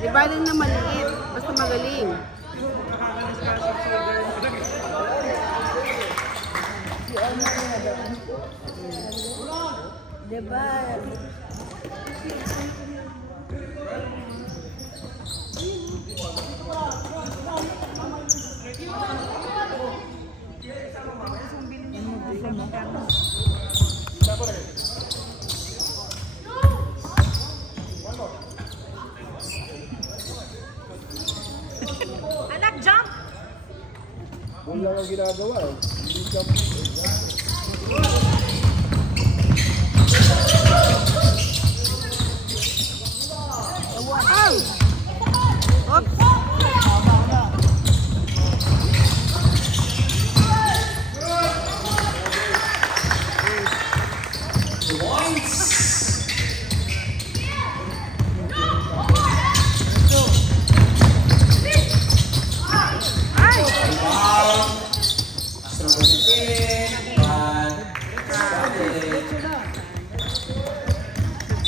Di baling na maliit, basta magaling. Diba? Anak, jump! Wala kang ginagawa eh. Hindi jump. Ow! Oops!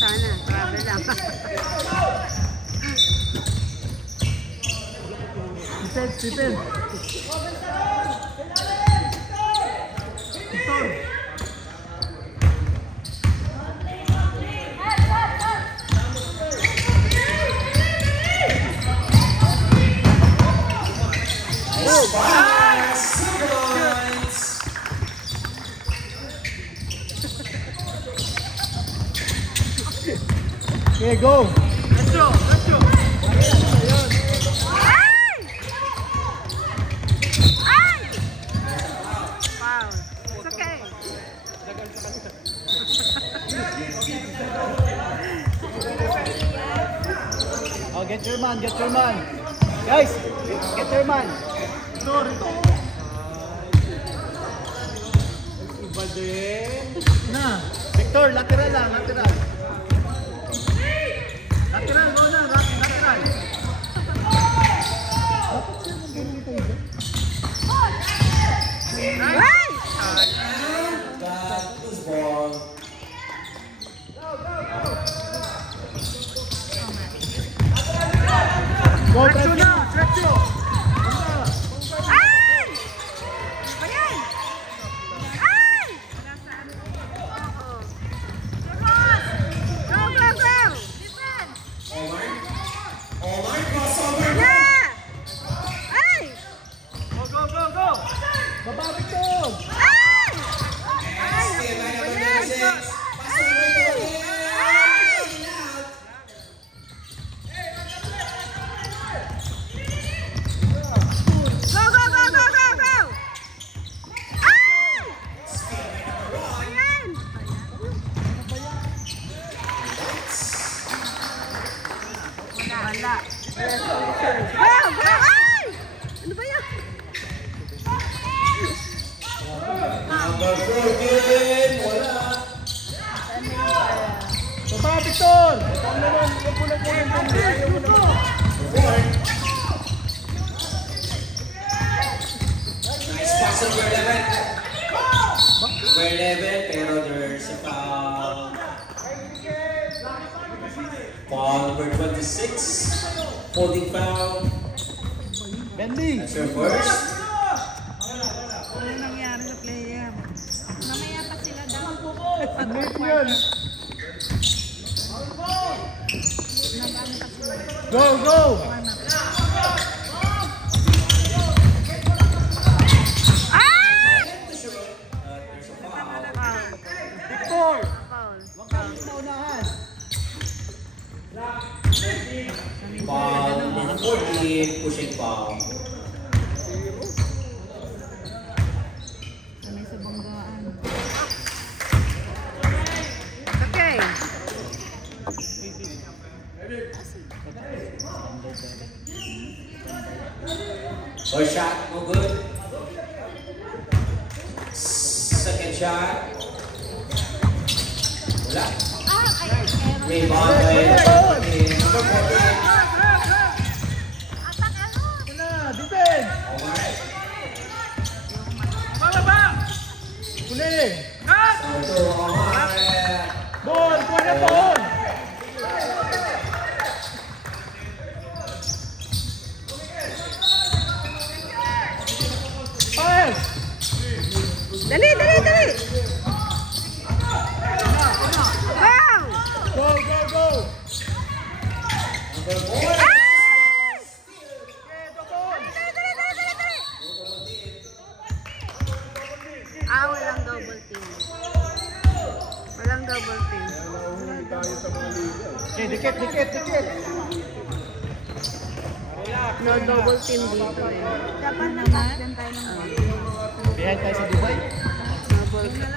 Sana, grabe lang. Sipin. Okay, go! Let's go! Let's go! Ay! Ay! Wow. It's okay. Oh, get your man, get your man. Guys, get your man. Ito. Iba din. Na. Victor, lateral lang, lateral. Lateral, go na, lateral. Nice! That was wrong. Go, Stretcho na! Stretcho! Ay! Ayan! Ay! Oo. Go, go, go! Alright, crossover. Yeah! Ay! Go, go, go, go! Baba, Victor! Ay! Ay! Stay line Ano number ba yan? 6. Ay! Go, go, go, go, go, go! Ay! Ayan! Wala. Go, go! Ay! Ano ba yan? Number 14. Wala. Baba, Victor! Tama naman, huwag mo lang ayaw mo na. Nice pass number 11. Number 11, pero there's a foul. Foul number 26. Holding foul. Bendy! That's your first. Ano nangyari sa player? Mamaya pa sila daw. Admit yun! Go, go! Ay! There's a foul. Foul. Victor! Foul. Huwag ka sa unahan. Foul number 14, pushing foul. Sanay sa banggaan. Okay. First shot, no good. Second shot. Wala. Rebound by number 14. Ito na, defense! Alright. Huli! Ito, alright. Ball! Kuha na ball! Number 4. Walang double team. Walang double team. Okay, dikit. No double team dito eh. Dapat nag-captain tayo ng Behind tayo sa Dubai. Double team.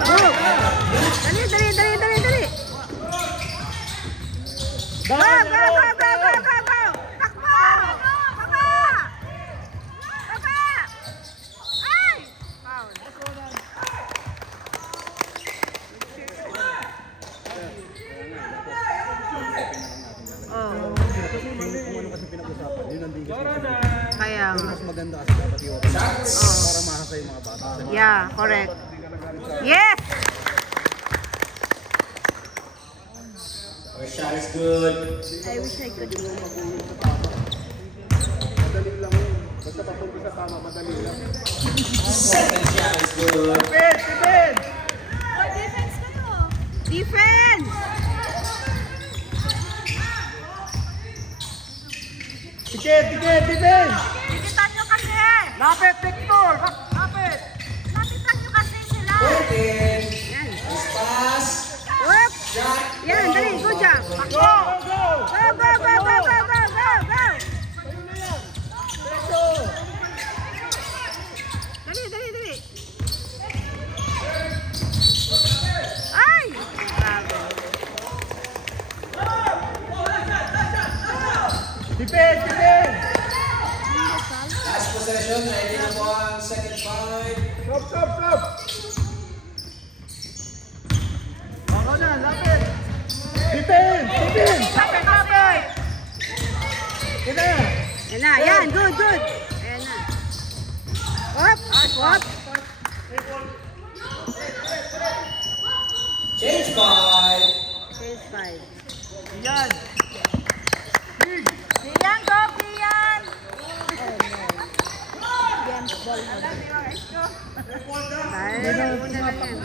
Oh! Dali! Go! Takbo! Baba! Ay! Foul. Oh. Kaya nga. Mas maganda kasi dapat yung para mahasa yung mga bata. Yeah, correct. Yes! Our shot is good. I wish I could do it. Madali lang yun. Basta papunta sa tama, madali lang. Second shot is good. Defense! Oh, defense na to. Defense! Defense! Tikitan nyo kasi! Lapit, Victor! Lapit! Lapitan nyo kasi sila! 14. Yan. Nice pass. Whoop! Shot. Yan, dali, good job! Go! Go! Dali! Ay! Grabe. Defense! Last possession. Ready na po ang second five. Stop! Baka na, lapit! Defense! Lapit! Ito na! Yan na, yan, good! Ayan na. Whoop! Change five. Phase 5. Yan! Diyan, go, Diyan! Against ball mo. Ay, una na yan.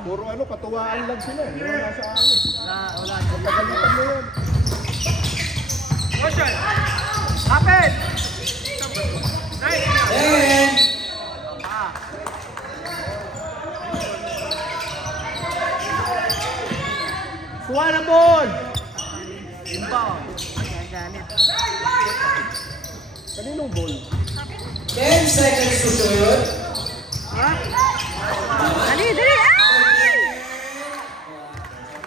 Puro katuwaan lang sila. Wala sa akin. Wala. Pagalitan mo yun. Lapit! 10. Kuha na ball! Inbound. Galit. Kaninong ball? 10 seconds to shoot. Oh. Dali! Ay!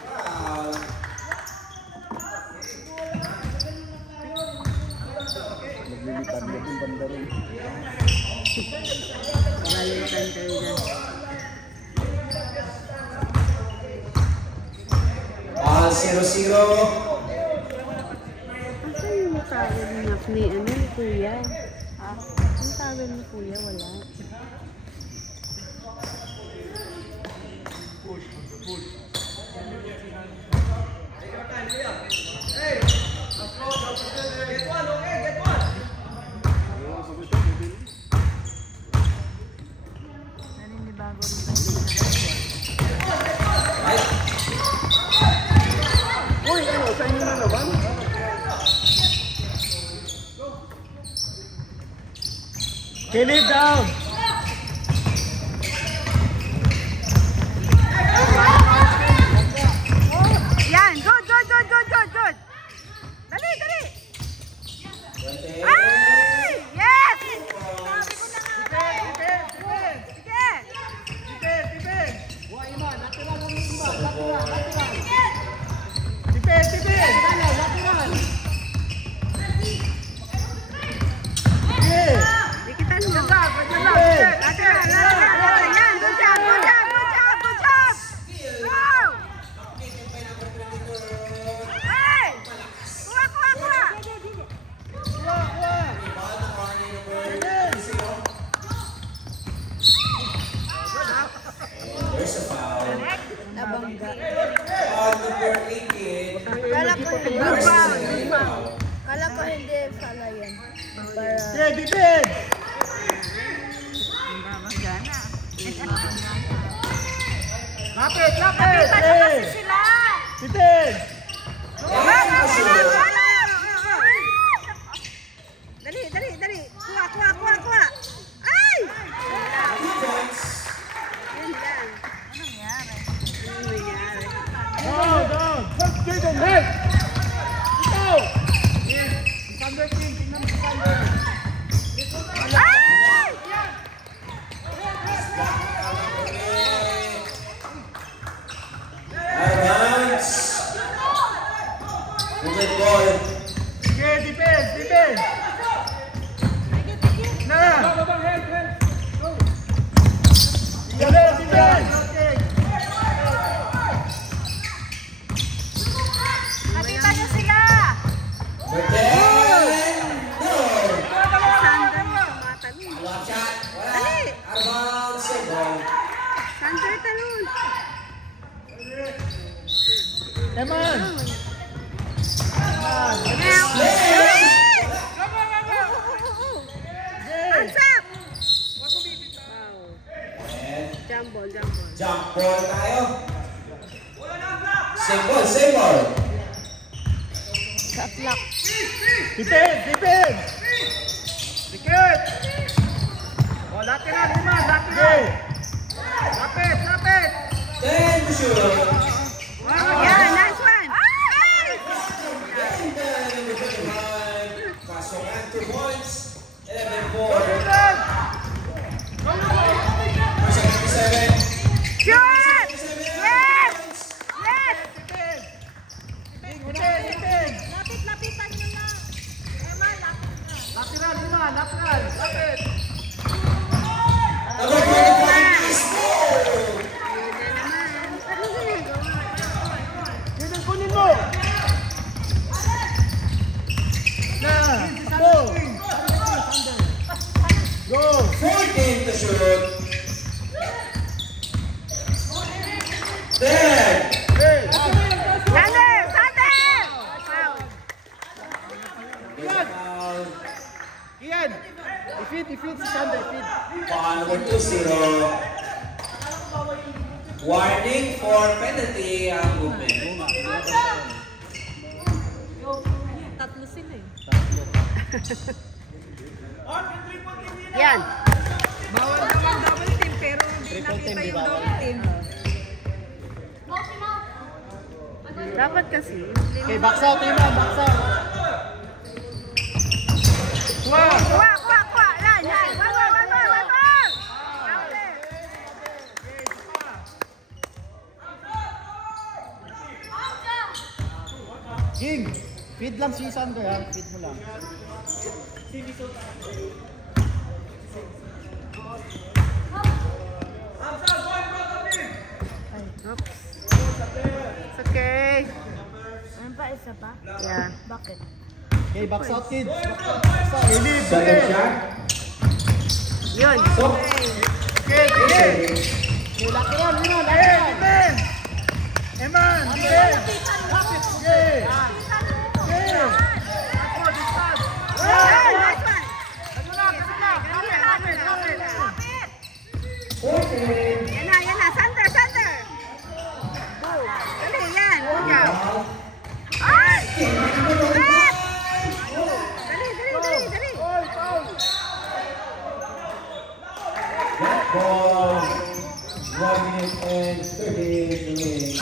Foul. Naglilitan na yung banda rin. Galitan kayo dyan. All 0-0. Asan yung tawag ni Kuya? Ang tawag ni Kuya, wala. Naninibago rin tayo. Uy, sa inyo na naman? Kill it down! Yan! Good! Dali! 20. Ay! Yes! Sige! Defense! Buhay man, natural lang yung iba. Natural. Defense! Natural. Dikitan mo. Kala ko hindi pala yan. Para... Okay, defense! Lapit! Lapit! Okay! Sila! Defense! Dali! Kuha! Ay! Yan lang. Anong nangyari? Down! First Jaden, head! Ikaw! Sander King, tingnan mo si Sander. Ay! Advance. Movement ball. Okay, defense! Na! Defense! Okay! Nakita niyo sila! But then, no. Sander yung tumatalon. Block shot. Wala. Dali. Advance. And ball. Sander talon. Eman! Hands up! And Jump ball. jump ball tayo. Same ball. Defense! Dikit! O, laki na, Eman! Laki na! Lapit! 10 to shoot. Yeah, nice one! Ay! And then in the 21, Pasokan 2 points. 11-4. Defense! First and 57. Shoot! 57. Yes! Yes! Defense! Lapit-lapitan nyo lang. Emma, lapit na. Lateral! Lapit! Number 25 is goal. Yun, kunin mo! Na! Go! Go! 14 to shoot. 10. Hey! Sander! Foul. Foul. Ian! I-feed si Sander, feed. Foul number 2-0. Warning for penalty ang movement. Tatlo sila eh. Yan. Bawal naman double team pero hindi nakita yung double team. Dapat kasi. Okay, box out, Iman, box out. Wow! Kuha! Yan! One more! Jim, feed lang si Sander ha, feed mo lang. Oops. It's okay. Ano pa? Isa pa? Yeah. Bakit? Okay, box out kids. Box out. Elib, Second shot. Yun. So, Okay, okay, lateral, Iman, lateral. Eman, defense. Okay. Okay. Nice one! 14. Yan na! Sander! Dali, yan! Ikaw! Ay! Dali! Oy, foul. That ball. 1 minute and 30 remaining.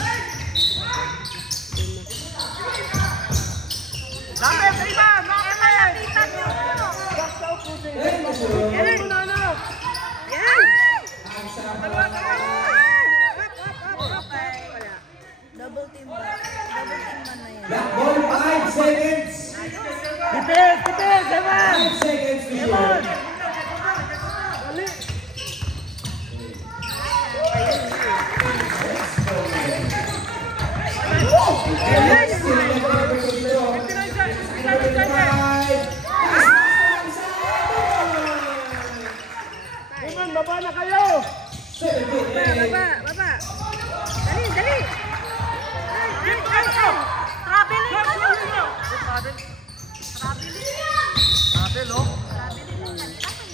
Lapit, Iman, lapit. Lapitan nyo! Box out po si 10 to shoot. Yan mo na, anak. Yan! Hands up. Double team ba? Double team man na yan. That ball 5 seconds. Defense, Eman. 5 seconds to shoot. Dali. Eman, baba na kayo. Baba! Dali! Ay! Traveling ka!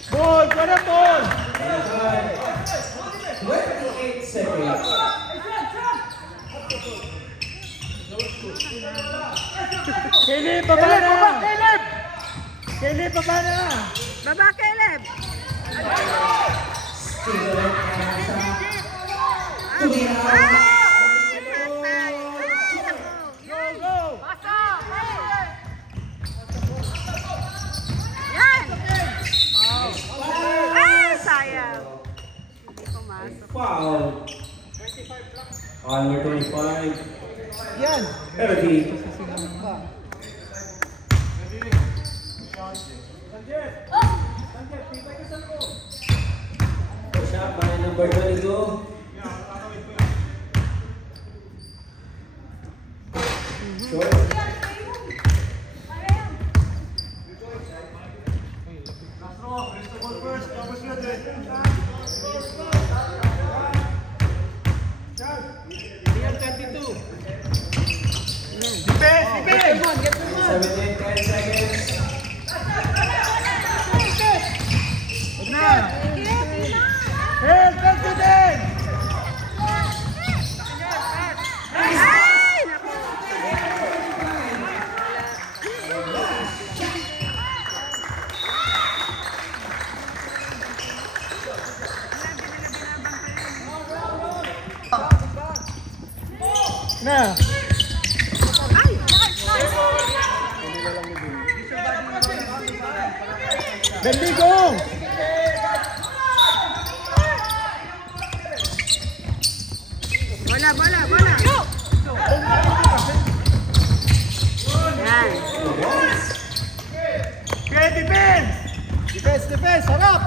Ball, para ball! 28 seconds. Caleb, baba na! Caleb! Caleb, baba na! Baba, Caleb! Still at Go, go! Yan! Ay, sayang. Hindi pumasok. foul. On number 25. Yan! Penalty. Push up by number 22. Short. Defense, defense! 17, 10 seconds. Huwag na! Help, confident! Ay, naku. Na! Bendigong! Bola, bola, bola. Yan. Okay, defense! Defense, defense! Harap!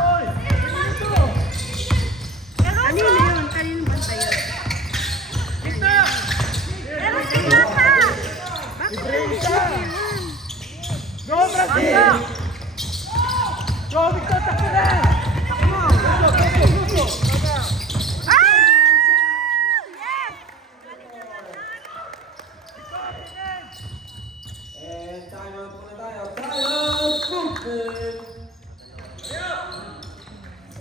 Kanino yun? Kanino ba tayo? Gitna! Bakit Ibrahisa! Go, Brazil! Go, Victor, takbo na! And time out muna tayo. Time out! Movement!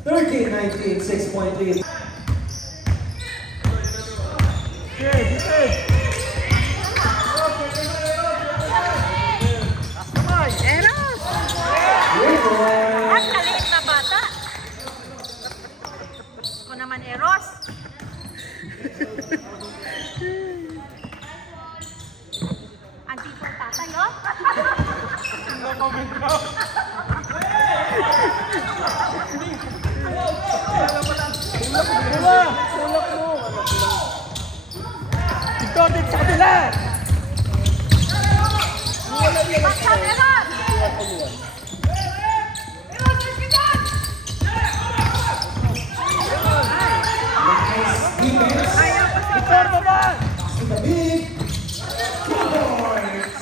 13-19, 6.3. Okay, defense! Eros! Ang kaliit na bata. Ako naman Eros. Andito ang tatay, oh. Bola! Tulak mo! Victor, dito sa kabila! Basta Eros! Victor, baba! To the big. 2 points.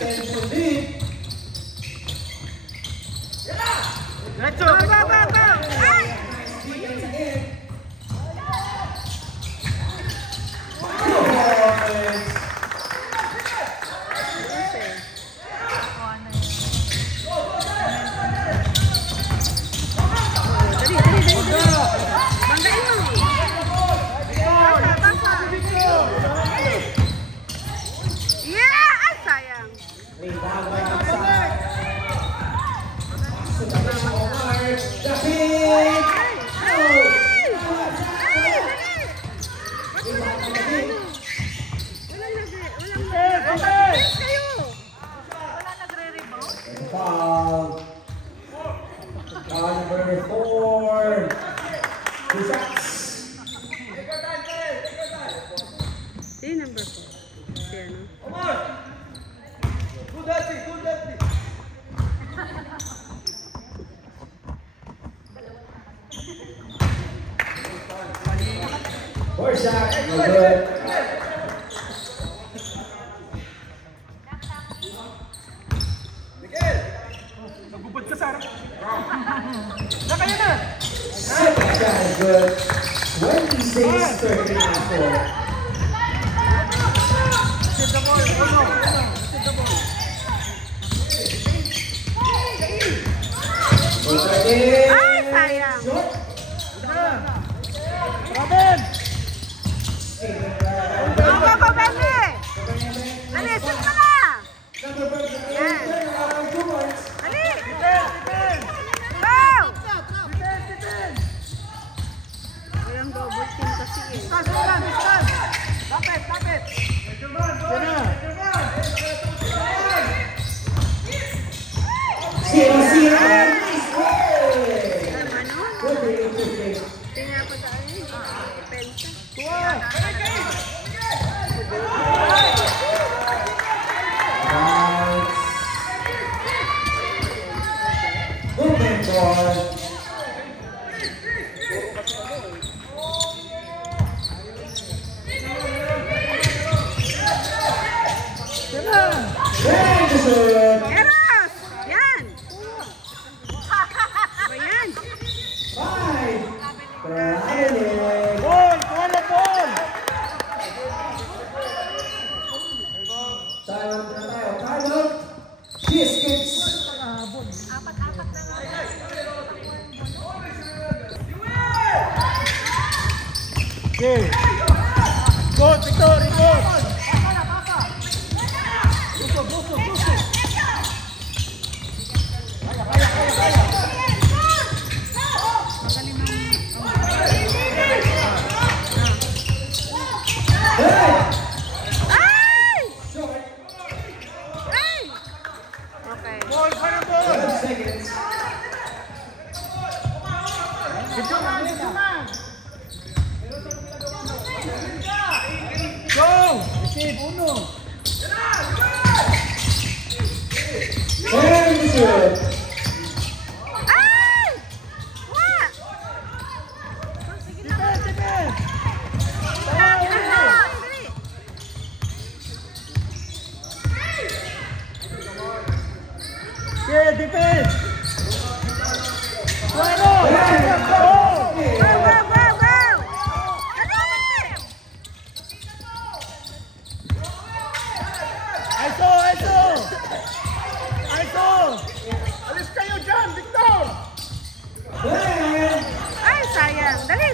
10 to lead. Diretso! Ay! Defense again. 2 points. Dali, dali, dali. Banggain mo. Basa, basa. Yeah! Ay, sayang. Laid down by outside. Pass to the big Omar. The big. Ay! Ay! Ba't wala na ano? Walang kayo! Wala nagre-rebound? Foul. Foul number 4. 2 shots. Si number 4. Si ano? Four shots. No good. Nagubad ka, Sarah. Na, kaya na! Second shot is good. 26-34. Sit the ball, sit the ball. Ay, sayang. Robin! Go, Benny! Dali, shoot mo na! Yan. Dali! Go! Walang double team kasi eh. Lapit! Yan na! Tingnan ko sa ano yun. Depensa. Tuwa! Moving forward. Yan na! Ready to shoot. Eros! Yan! Ba yan? 5. Trailing. Ball! Tuwa na ball! Time na tayo. Time out. Biscuits. Okay. Go, Victor! Go! Ay! Ay! Okay. Ball! Fire ball! 12 seconds. Go! Receive, uno! Ready to shoot. Ay! What? Defense! Yeah, defense! Bueno! Go! Aiso! Alis kayo dyan, Victor! Then, Ay, sayang. Dali!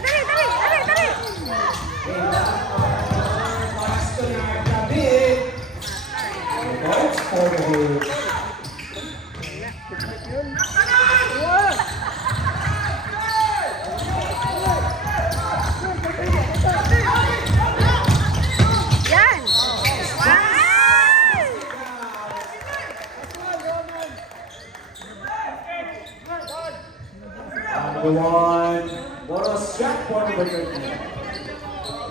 Boston are kabit. Points for the group. Yan! Ay! Number 1. Bonus shot for number 13.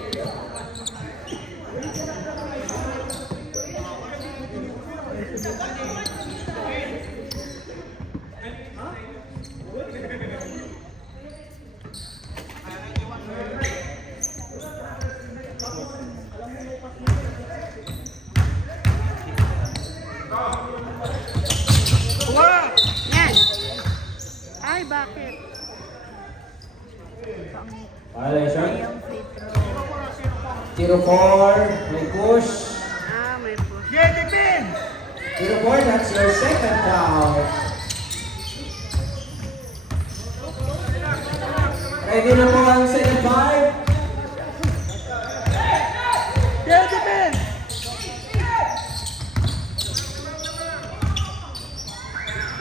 Yan! Ay, bakit? Violation. 0-4. May push. Ah, may push. Yeah, defense! 0-4. That's your second foul. Ready na po ang second five. Yeah, defense!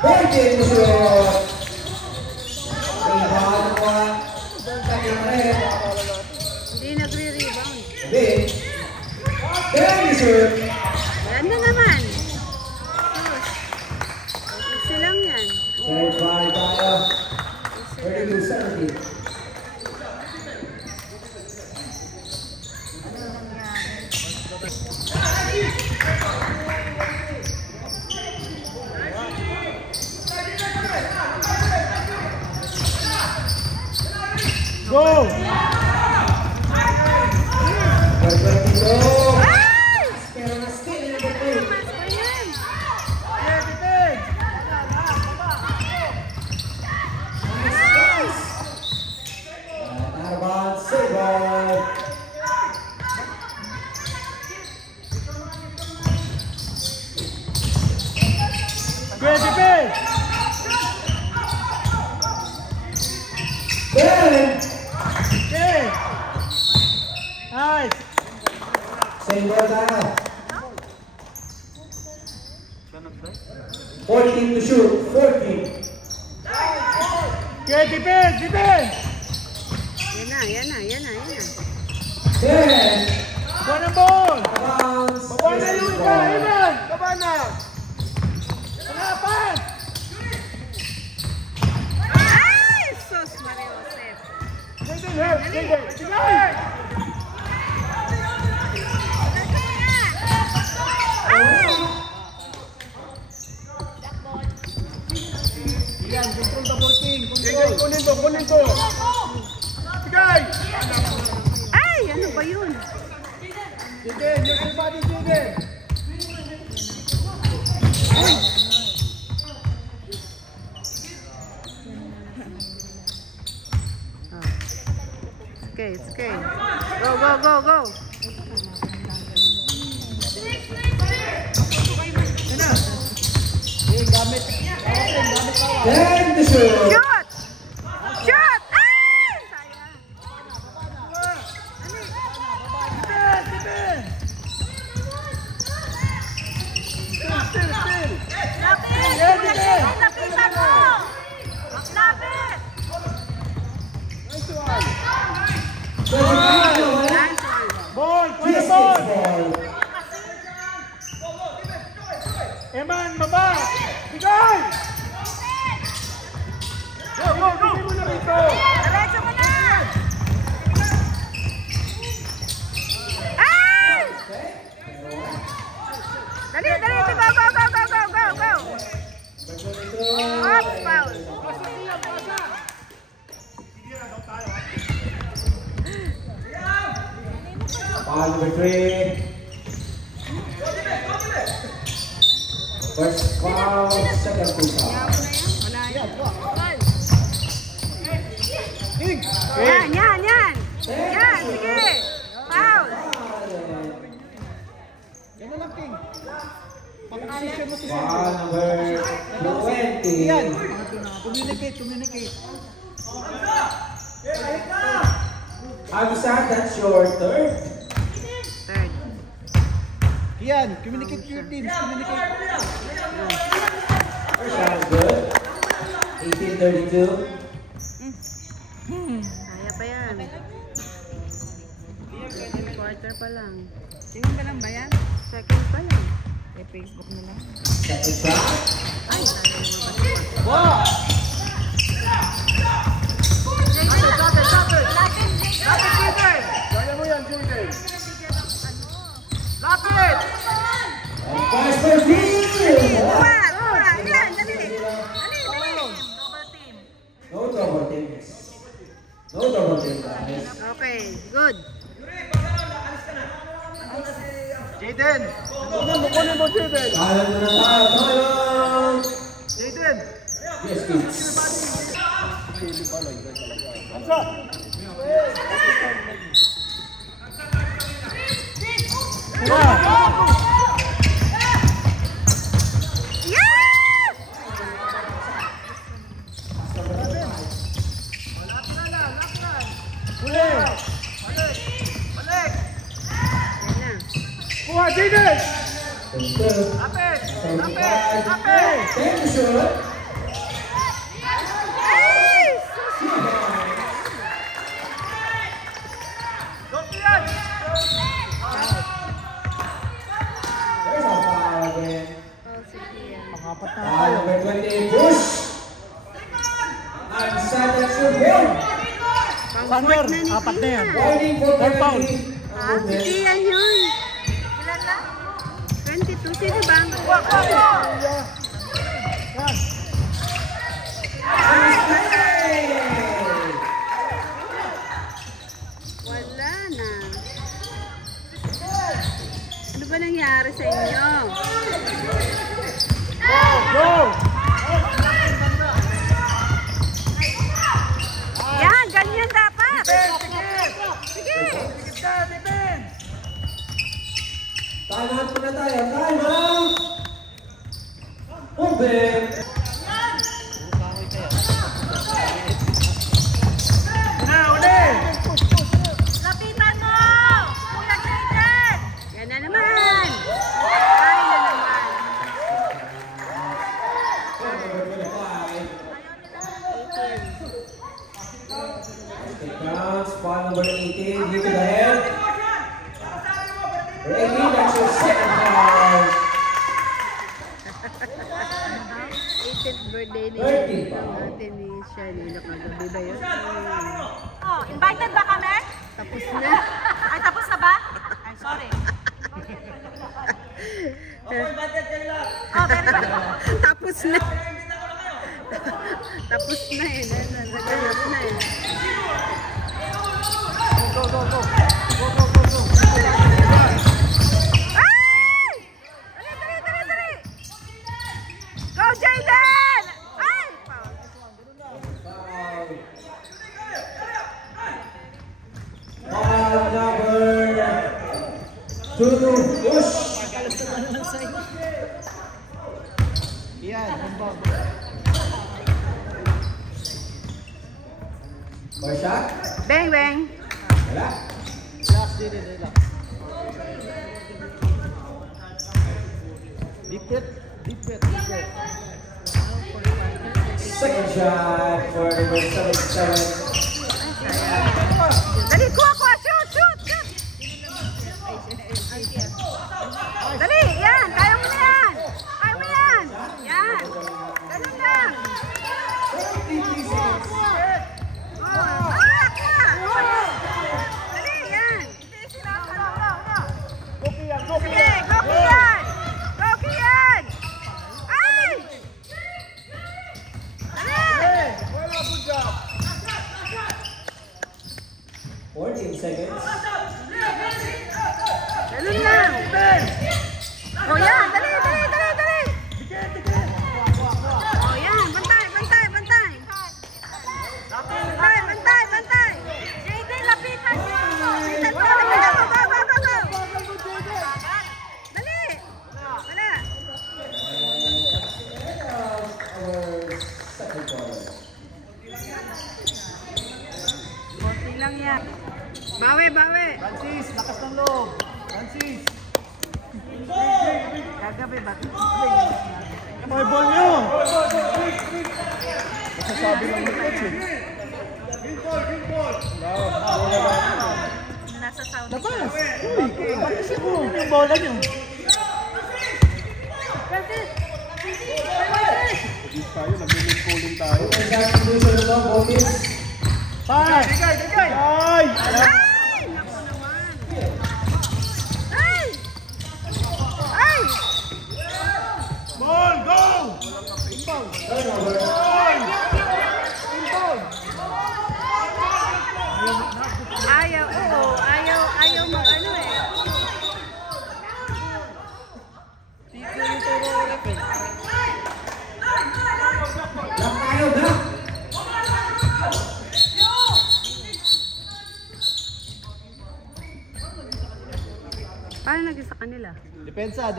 Ready to shoot. Rebound po. Kanyang red. Hindi nagre-rebound. Big. Ready to shoot. Yan na naman. Easy lang yan. Third foul tayo. 32-17. Go! Ay! Pero na-steal na ito eh. Mas pa yan. Yeah, defense! Tarbot, save ball. Yeah, defense! 14 to shoot. 14. Okay, defense! Yan na. 10. Baba na ball! Bounce. Baba na yung iba! Iman! Baba na! Panapan! Ay! Sus, Mario Josep. Jaden, help! Jaden! Sige! Yan, control the ball king! Control! Kunin to! Sige! Ay! Ano ba yun? Jaden, yung everybody, Jaden! It's okay. Go. Gamit 10 to shoot. Shoot! Ay! Sayang. Lapitan mo! Lapit! Nice one. ball! Pwede ball! Eman, baba! Bigay! Go! Bigay mo na rito! Diretso mo na! Ay! Dali! Go! Oops, foul. Foul number 3. First foul, second free foul. Wala yan. Yan. Sige. Foul. Yan na lang, King. Pag-position mo si Foul number 20. Yan. Communicate. Avisad, that's your third. Third. Yan, communicate to your teams. Communicate. First sounds good. 18-32. Kaya pa yan. Quarter pa lang. Tingin ka lang ba yan? Second pa lang. Facebook na lang. Second shot. Ay, sayang mo ba? Wow! Kaya mo yan, Jaden. Lapit! And pass for Dean. Yan, dali. No double teams. No double teams, guys. Okay, good. Jaden! Kunin mo, Jaden! Tayo na tayo. Jaden! Yes, kids. Ansa! Yes! Huli! Yan na. Kuha, Jaden! Lapit. 10 to shoot. Ay! There's a foul again. Oh, sige yan. Foul number 28, Bush. Avisad, that's your fourth. Pang-court na ni apat na yan. Kian. Warning for penalty. Si Kian yun. Ilan na? 22. Sino ba? Wala na. Ano ba nangyari sa inyo? Go! Yan, ganyan dapat. Sige. Time out muna tayo. Time out. Open. Lapitan mo! Kuya Jaden! Yan na naman. Ay na naman. 15th birthday ni ate ni Shirley na kagabi ba yun? Oh, invited ba kami? Tapos na. Ay, tapos na ba? Ay, sorry. Oh, very good. Tapos na. Tapos na eh. Naganap na eh. Go, go, go. Ay! Dali! Go, Jayden! Ay! Foul number 2, push! Yan, bumbang. More shot? Bang, bang. Wala. Relax din, relax. Deep it. Second shot for number 77. Dali, kuha! Shoot! Dali, yan! Kaya mo na yan! Yan! Ganun lang! Dali, yan! Go, Kian. Sige, go Kian! Ay! Dali! Hey, wala, good job. 14 seconds. Ganun lang! O yan! Dali! O yan! Bantay! JD, lapitan niyo! Lapitan mo! Go! Dali! Wala! Our second quarter. Konti lang yan. Bawi. Francis, lakas ng loob. Francis. Gagabi ba? May ball nyo. Masasabi lang ni coach eh. Green ball. Nasa sound. Labas. Uy, bakit siya mo? Yung bola nyo. Tayo, nag-calling tayo. Ay! Ay! Ay! Ball, go! Ayaw mag ano eh. Paano naging sa kanila? Depensa.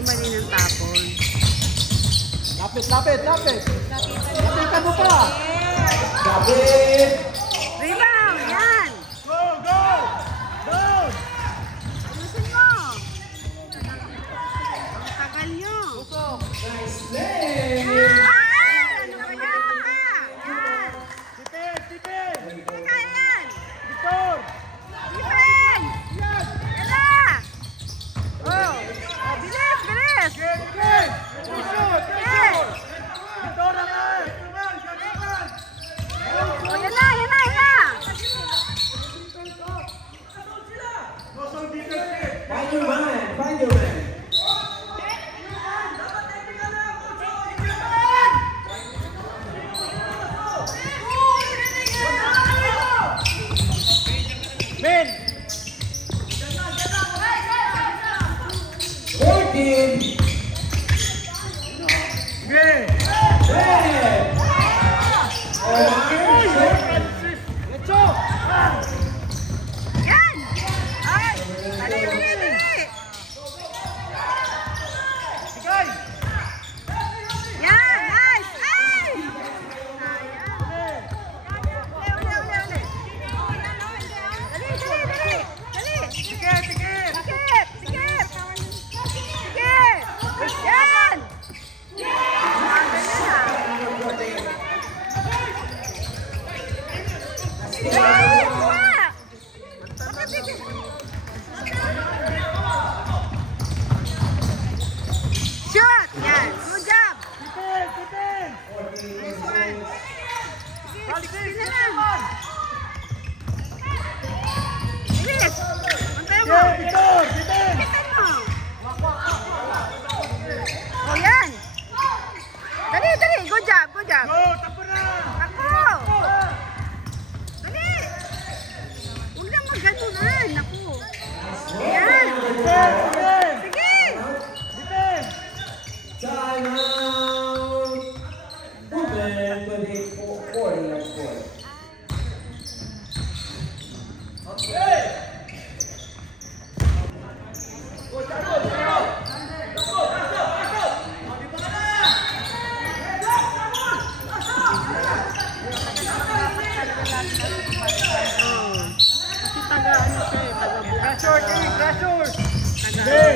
Mali ng tapon. Lapit. Lapitan mo pa. Kapit! Rebound! Yan! Go! Down! Ayusin mo! Ang tagal nyo. Nice play! Ano ba yan? Yan! Tipid! Kaya yan! Victor! Defense! Yan! Yan na! Oh! Bilis! Game! Pressure! Victor naman! Oh, yan na! Find your man! Men! 14! Game! Red! Let's go! Yan! Ay! Dali! Sigay! Yan! Nice! Ay! Sayang! Dali! Sikit! Yan! Ay! Kuha!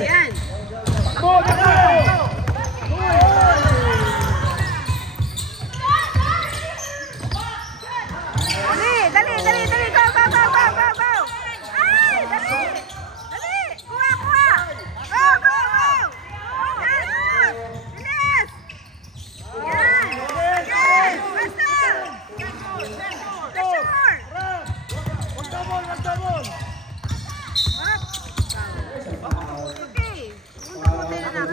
Yan. Ball, ball! Dali, dali, dali, go, go, go, go, go, go. Ay, dali. Dali, kuha, kuha. Go, go, go. Yan, bilis. Yan, yan, basta. Pressure. Wag na ball, wag na ball! Okay. Pumunta na lang.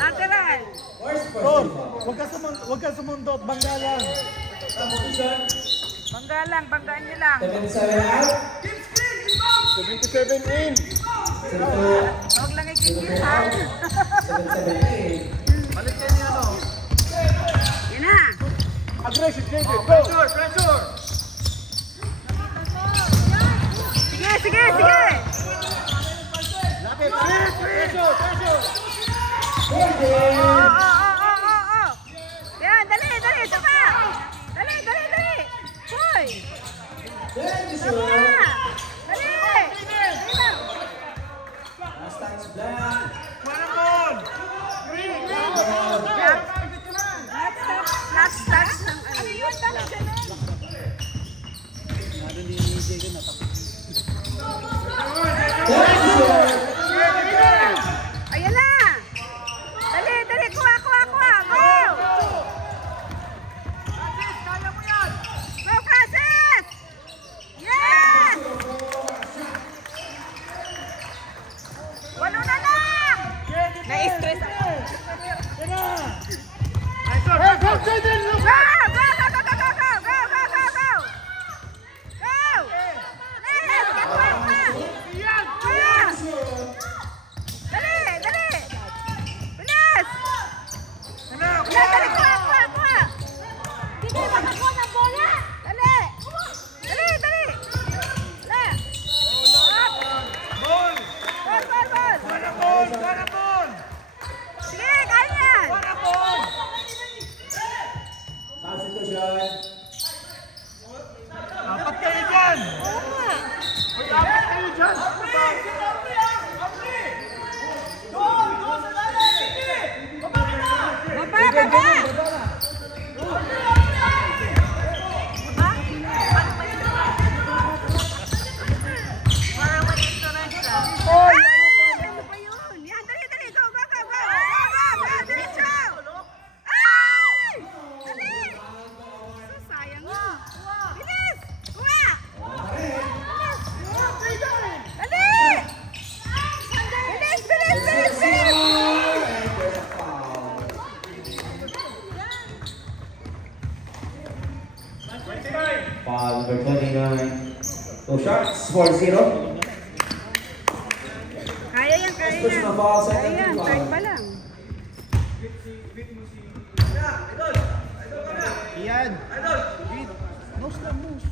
Lateral. Tol, wag ka sumundot, bangga lang. Bangga lang, banggaan niyo lang. 7-7 out. 77 in. Huwag lang ikikita. 7-7 in. Balik kayo niya, ano? Yan na. Aggressive, David, go! Pressure! Sige, sige, sige. Lapit, pressure! Oh. Yan, dali, dali, tama. Dali, dali, dali. Hoy. Tama. Dali. Dali lang. Last time's black. Last touch ng ano. Ayan na. Dali, dali. Kuha. Go. Go, Francis. Yes. Walo na lang. Na-stress ako. Go, Jaden, look! Go. Substitution. Dapat kayo dyan! Dapat kayo dyan! Foul number 29. 2 shots, 4-0. Kaya yan, kaya Push yan. na foul, Kaya second yan, foul. start pa lang. Iyan! Nose lang, nose.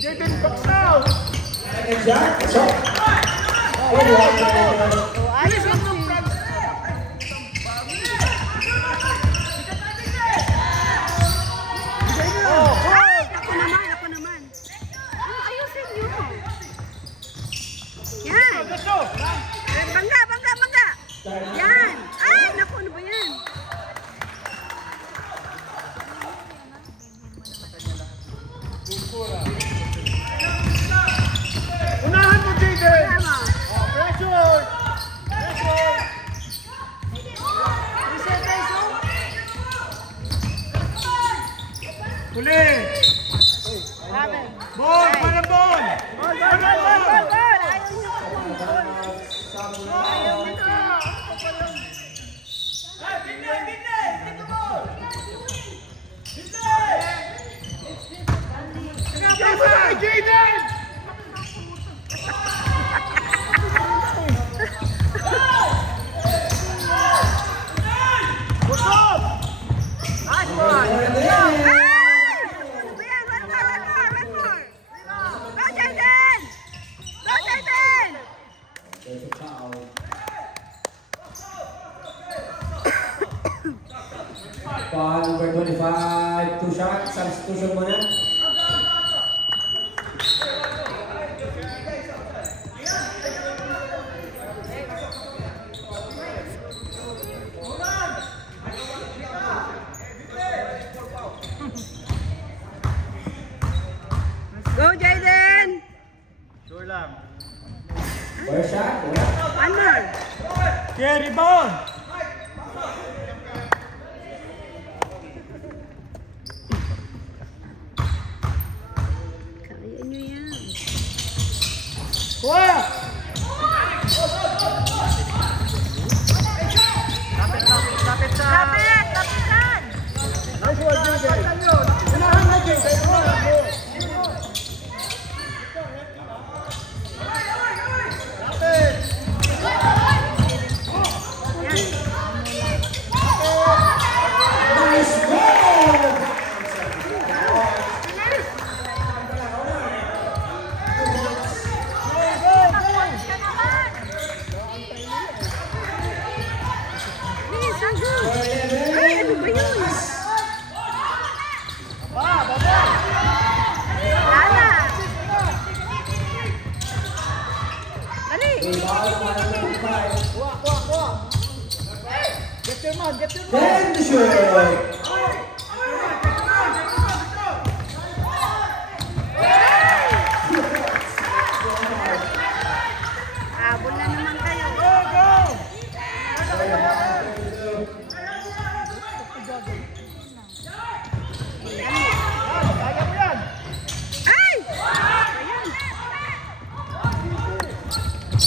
Jaden, box out! Second shot, that's all. Bilis lang ng front! Ay, ako naman. Ayusin niyo. Yan. Bangga. Yan. Ay, naku, ano ba yan? Unahan mo, Jaden! Tama. Pressure! Huli! Ball! Parang ball! Gol. Ayaw nito. Yes, Jaden! What's up? Nice one! Foul number 25. 2 shots. Substitution muna. Go, Jaden! Sure lang. First shot. Wala. Under! Yeah, rebound! Kaya nyo yan. Kuha! Lapit! Lapitan! Nice one, Jaden. Unahan na, Jaden. Unahan mo. Lapit! Nice goal! Please, ang good! Ay, ano ba yun? Lala! Dali! Rebound number 25. Kuha, kuha, kuha. Get your man, get your man. Then the shoot. Habol na naman kayo. Go, go! Kaya mo yan. Ay! Ayan!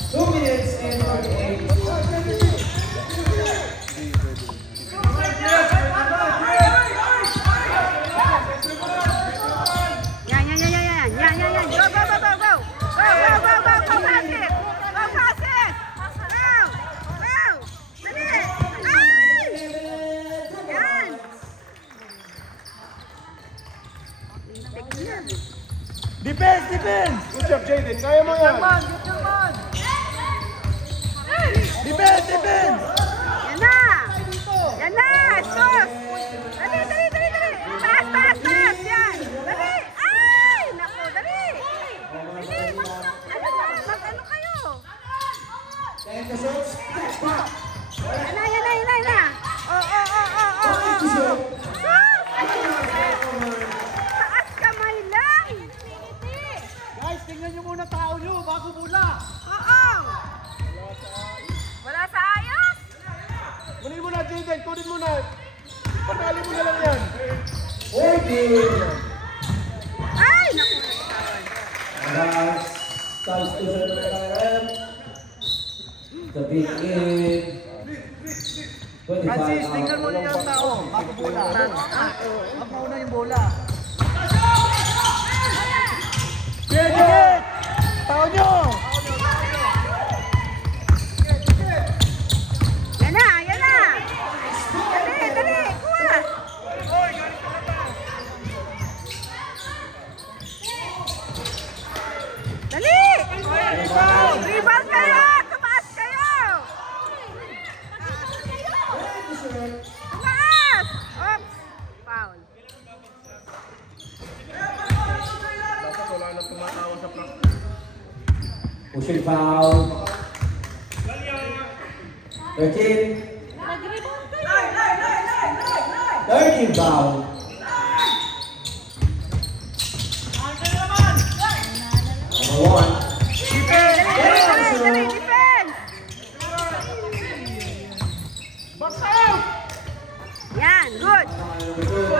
2 minutes and 48. Yan. Go, go, go, go, go! Go, go, go, go, go, Francis! Go, Francis! Go! Go! Dali! Ay! Yan! Defense, defense! Good job, Jaden. Kaya mo yan. Defense, defense! Yan na! Yan na! Sus! Dali! Taas! Yan! Dali! Ay! Naku, dali! Dali! Ano ba? Mag-ano kayo? And the shots. Yan na! Oh! Sus! Taas kamay lang! Guys, tingnan nyo muna tao nyo bago mula. Oo! Wala sa ayos! Kunin mo na, Jaden. Kunin mo na. Panali mo na lang yan. 14. Ay! Naku! Substitution number 11. The big in. 25. Francis, tingnan mo na yung tao bago mula. Wag mauna yung bola. Jaden! Tao nyo! Yan na! Dali! Kuha! Dali! Rebound kayo! Tumaas kayo! Tumaas! Oops! Foul. Dapat wala nang tumatawa sa practice. Pushing foul. 13. 13 foul. Number 1. Dali! Defense! Back out! Yan! Good! Good!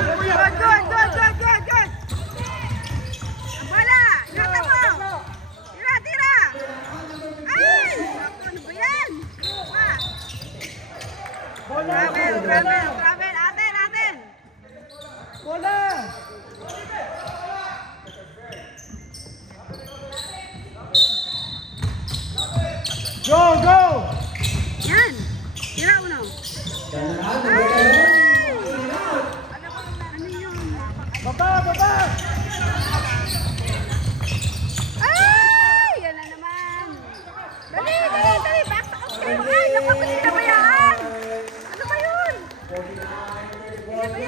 Bola! Shota mo! Tira! Ay! Naku, ano ba yan? Travel! Atin! Bola! Go! Yan! Tira uno! Gandaan. Ay! Ano yun? Baba! Ay! Yan na naman! Dali! Back sa kayo! Ay! Naku, hindi na ba yan? Ano ba yun? Hindi ba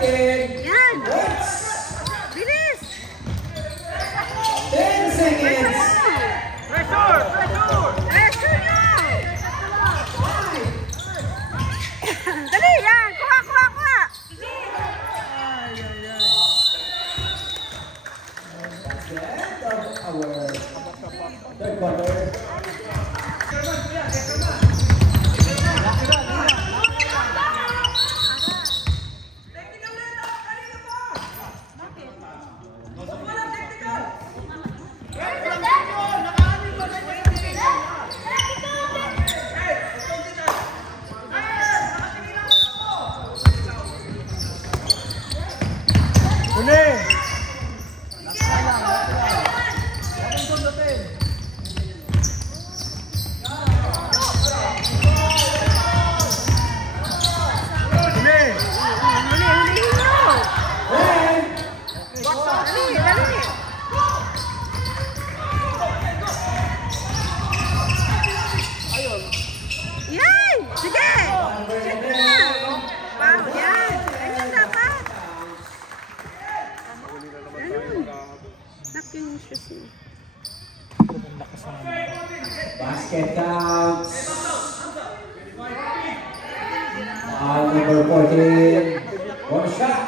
second. Yan. Let's. Bilis. 10 seconds. Pressure! Pressure! Pressure nyo. Dali, yan. Kuha, kuha, kuha. End of our third quarter. Uli! Uli! Huli nyo. When Dali, dali. Yan! Sige! Sige na! Wow, yan! Ganyan dapat! Ganun. Lock yung shoes mo. basket counts. Number 14. One shot.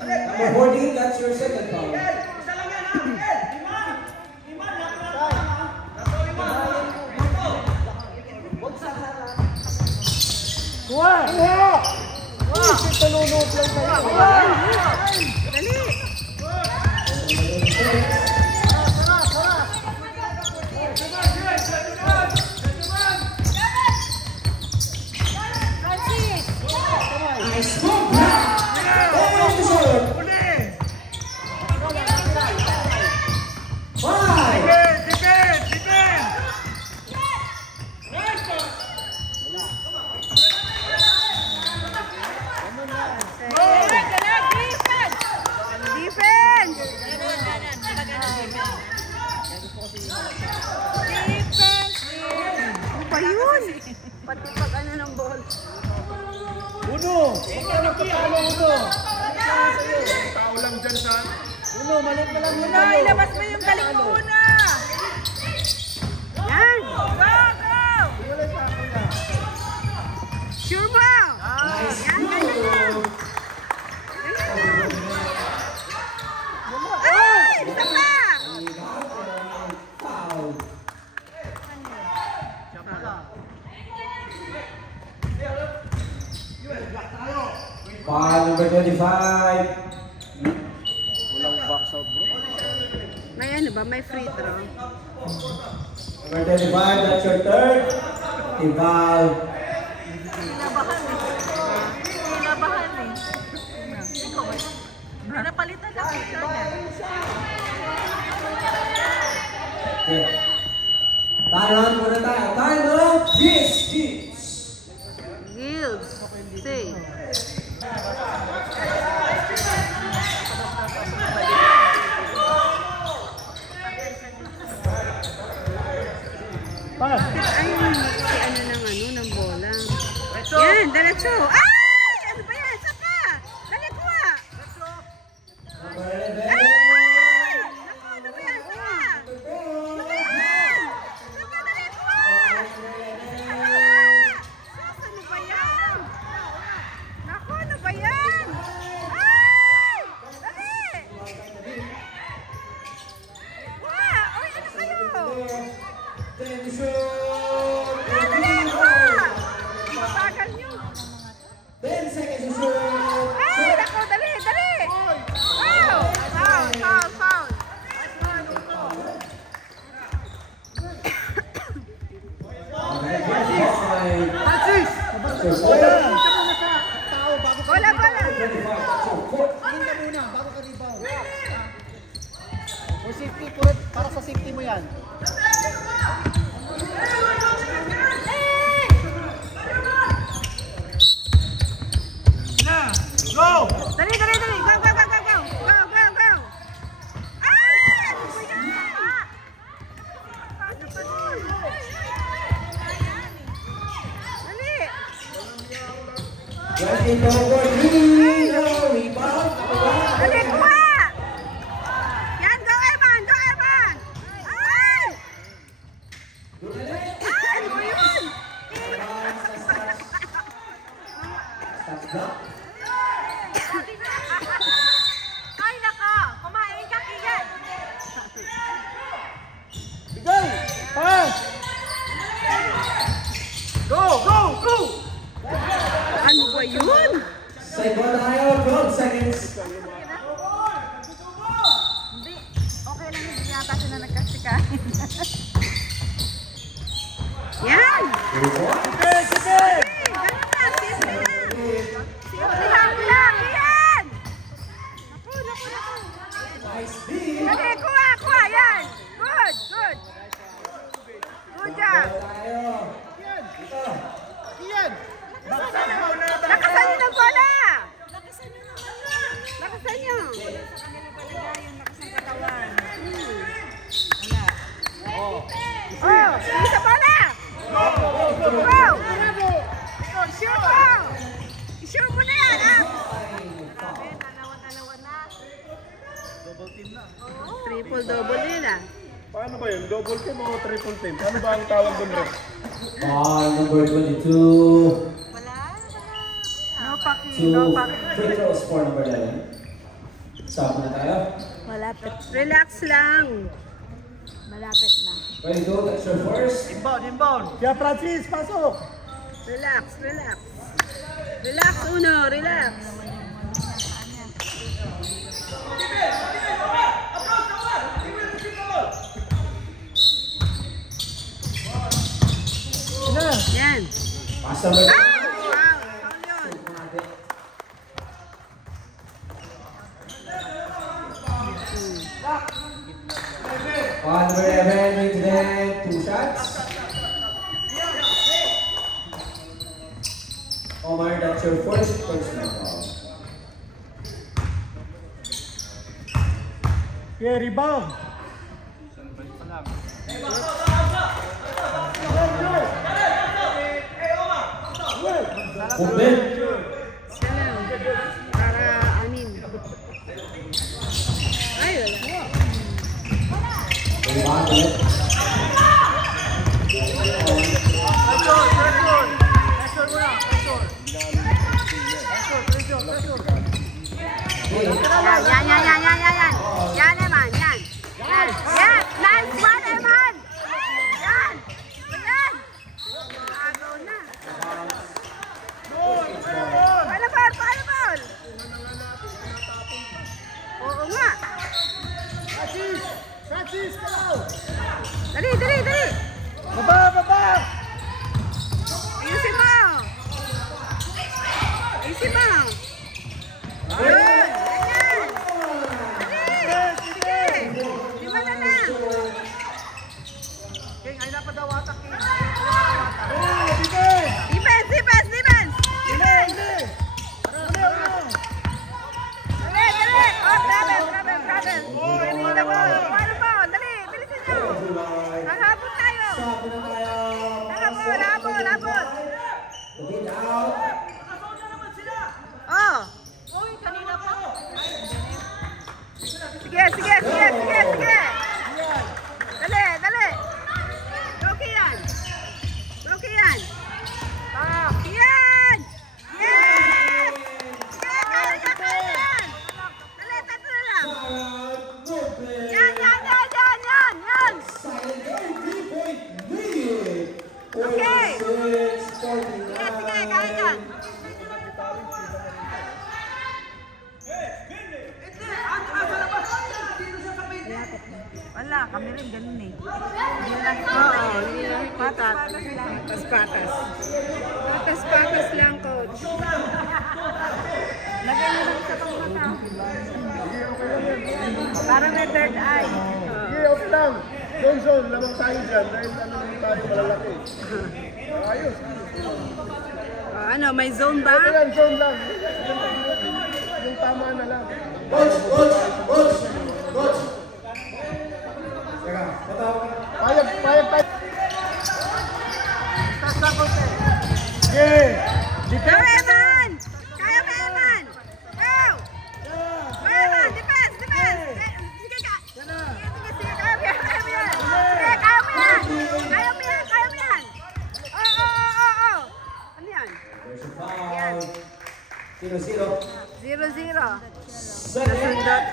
Number 14, that's your second foul. Kuha! Kuha! Talunod lang tayo. Dali! Nice move. Open the shot. Uli! 5. Defense! Defense! Defense! Ano ba yun? Pati pag ano ng ball. Uno! Huwag ka magpapalo, Uno! Tao lang dyan sa... Uno, maliit na lang Una, ilabas mo yung galing mo una! Yan! Go, go! Sure mo! Nice Yan, ganyan lang! move. Ganyan lang! Ay! Isa pa! Foul. Foul number 25. Walang box out, bro. May ano ba? May free throw? Number 25, that's your third. Foul. Kinabahan eh. Kinabahan eh. Ikaw ba? Napalitan lang ito niya. Okay. Time out muna tayo. Time out. Yes, kids. Gills. Say. Pass! Ayun, si ano ng bola. Yan, diretso. Ay! Ano ba yan? Isa pa! Dali, kuha! Number 11. Ay! Naku, ano ba yan? Isa pa! Ano ba yan? Isa pa, dali, kuha! Sus, ano ba yan? Naku, ano ba yan? Ay! Dali! Kuha! Uy, ano kayo? Shoot. Dali, kuha! Bagal nyo. 10 seconds to shoot. Ay, naku, dali, dali! Foul! Foul, foul, foul! Francis! Bola, bola! Hinga muna, bago ka rebound. For safety, para sa safety mo yan. Go! Dali, dali, dali! Go, go, go, go, go! Go, go, go! Ay! Ano ba yan? Ano ba yun? Dali! Dali, Dali, kuha! Yan, go Evan! Go Evan! Ay! Ay, ano yun? Ay, naka! Kumain ka, Kian! Bigay! Pass! Go! Go! Go! Ano ba yun? Side ball tayo, 12 seconds. Hindi. Okay lang, hindi yata sila nagkasikain. Yan! Sige! Sige! Ganun na, simple lang. Simple lang, Kian! Naku, naku, naku. Nice D. Dali, kuha, kuha, yan! Good, good. Good job. Tayo. Iyan! Lakasan niyo ng bola! Lakasan niyo! Oh, isa bola! Go! I-shoot mo! I-shoot mo na yan, ah! Dalawa na. Triple-double yun ah. Paano ba yun? Double team o triple team? Ano ba ang tawag doon, Rex? Ball number 22. No paki, To no paki. free throws for number 11. Stop na tayo. Malapit. Relax lang. Malapit na. Ready to go, that's your first. Kaya Francis, pasok! Relax, relax. Relax, Uno. Relax. Yan. Pass number 2. Wow, foul yun. Ball number 11, wait then, 2 shots. Omar, that's your first personal foul. Yeah, rebound! Open. Siya lang. Para anin. Ay, wala. Rebound ulit. Yan. Yan, Eman, yan. Yan. Yan. Nice one, Eman. Yan. Yan. Agaw na. Paano ball? Oo nga. Francis! Palaw! Dali. Baba! Ayusin mo. Ayun. Ganyan. Dali. Sige. Lima na lang. Bigay! Defense. Hindi! Dali. Oh, travel. Ready na po. Paano po? Dali. Bilisin nyo. Hahabol tayo. Stop na tayo. Habol. The beat out. Oh. Uy, kanina pa. Sige. Dali. Rocky yan. Yan. Yes! Kaya. Dali, tatlo na lang. Open. Yan. Silent 3-point lead. Okay. 46-49. Sige, kaya yan. Wala, kami rin ganun eh. Hindi lang. Oo, hindi lang patat. Patas-patas. Patas-patas lang, coach. Lagay mo lang sa pang mata. Para may third eye. Sige, off lang! Johnson, lamang tayo dyan dahil ano tayo malalaki. Ayos! Ano, may zone ba? Ito yan, zone lang. Yung tama na lang. Coach. Teka, patawag ka. Payag tayo. Sige! Go, Evan! There's a foul. 0-0. 0-0. Second Nasundot.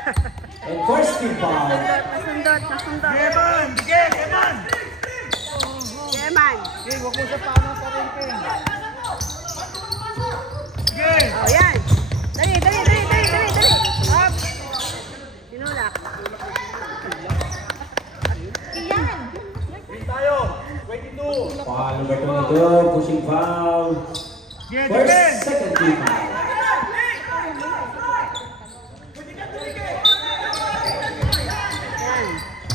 and first team foul. Nasundot. Geman! Geman! Geman. Okay, huwag mo sa tama sa rin. Okay! Oh, yan. Dali. Up. Sinulak. Yan. Win tayo! 22! Foul number 22, pushing foul. First, second team foul. Yan.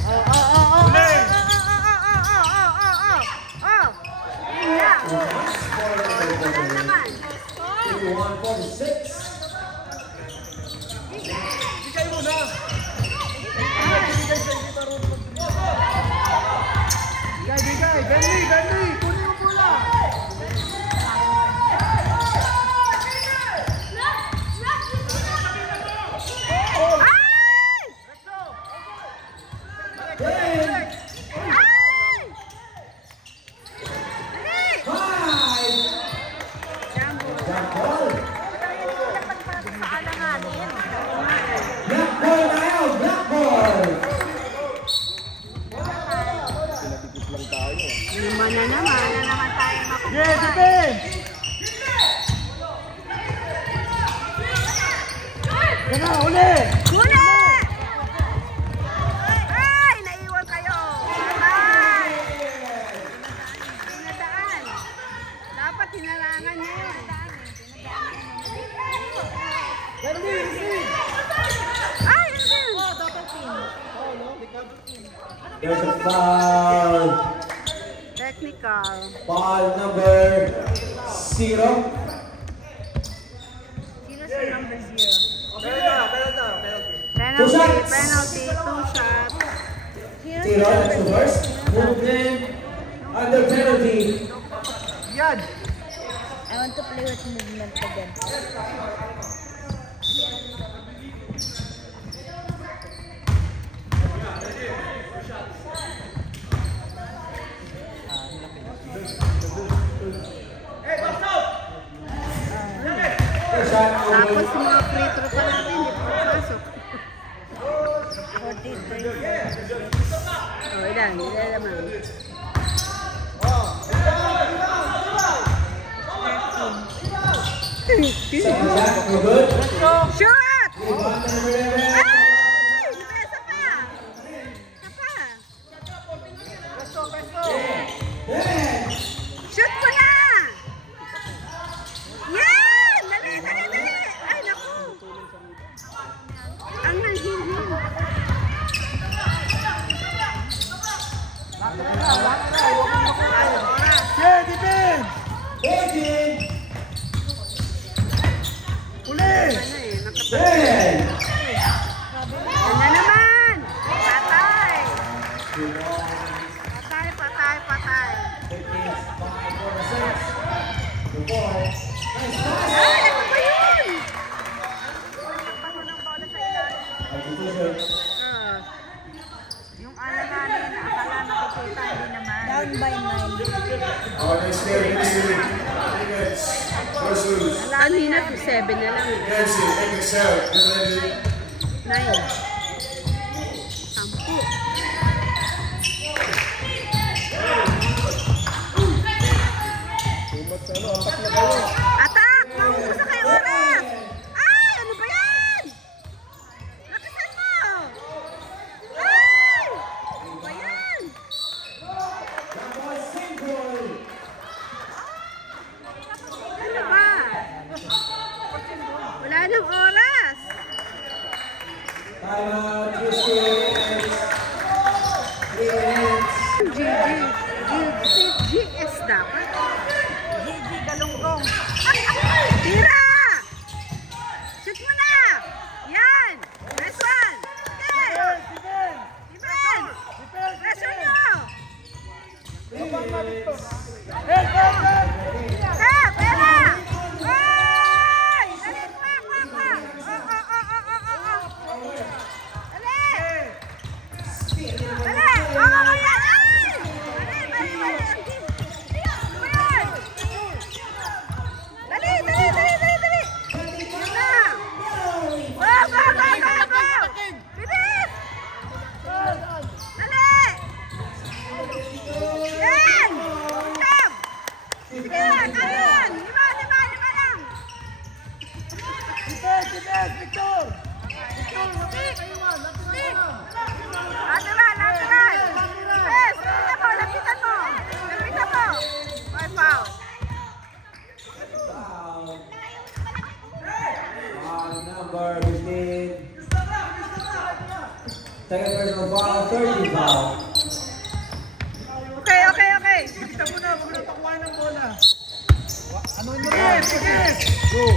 Oh. Ulit. Yan lang. Yan naman. 21-46. Bigay mo na! Bigay! Benny! Kunin mo muna! Lima na naman tayo makukuha. Yeah, defend! Yan na, uli! Huli! Ay! Naiwan kayo! Ay! Pinadaan. Dapat hinarangan niya yun. Ay! There's a foul. Technical. Foul number 0. Sino sa number 0? Two shots. Penalty, 2 shots. 0, that's the first. Movement under penalty. Yan! I want to play with movement again. First shot, Tapos yung mga free throw pa natin, hindi pa papasok. Oh, ilan naman. second shot, no good. Shoot! Rebound number 11. Ay! Isa pa! Shoot mo na! Yan! Dali! Ay, naku! Ang nanghihil. Yeah, defend! 14. Uli! Ten. Yan na naman! Patay! Patay! 5 for the 6. The 4. Nice pass. Ay, ano ba yun? Substitution. Yung alanganin na akala nakikita, hindi naman. Down by 9. Our next game is against versus Kanina, 7 na lang. Nancy XL. Defending 9. 10. Atak! Maubos na kayo oras! Ay! Ano ba yan? Lakasan mo! Ay! Ano ba yan? That was simple. Ano ba? Wala nang oras! Time out, Houston. 3 minutes. GS dapat. GG Galunggong. Tira! Shoot mo na! Yan! Nice one! Okay! Defense! Pressure nyo! Pera! Ay! Dali! Kwa! Victor! Lateral! Yes! Lapitan mo! May foul. Number 15. Second personal foul, 30 foul. Okay. Kita mo na, huwag na pakuha ng bola. Ano mo na? Sige! Go!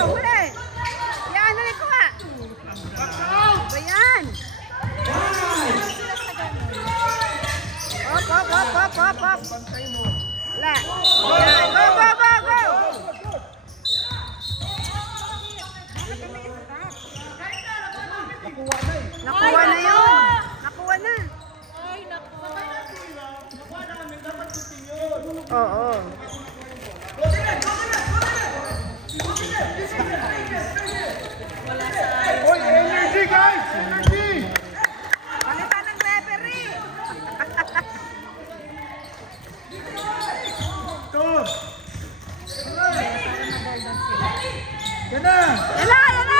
Huli! Yan, huli ko ha! Ayan! Op! Wala! Yan! Go! Nakuha na yun! Nakuha na! Oo. Oy, energy guys! Energy! Palitan ng referee! Ito! Yan na! Yan na!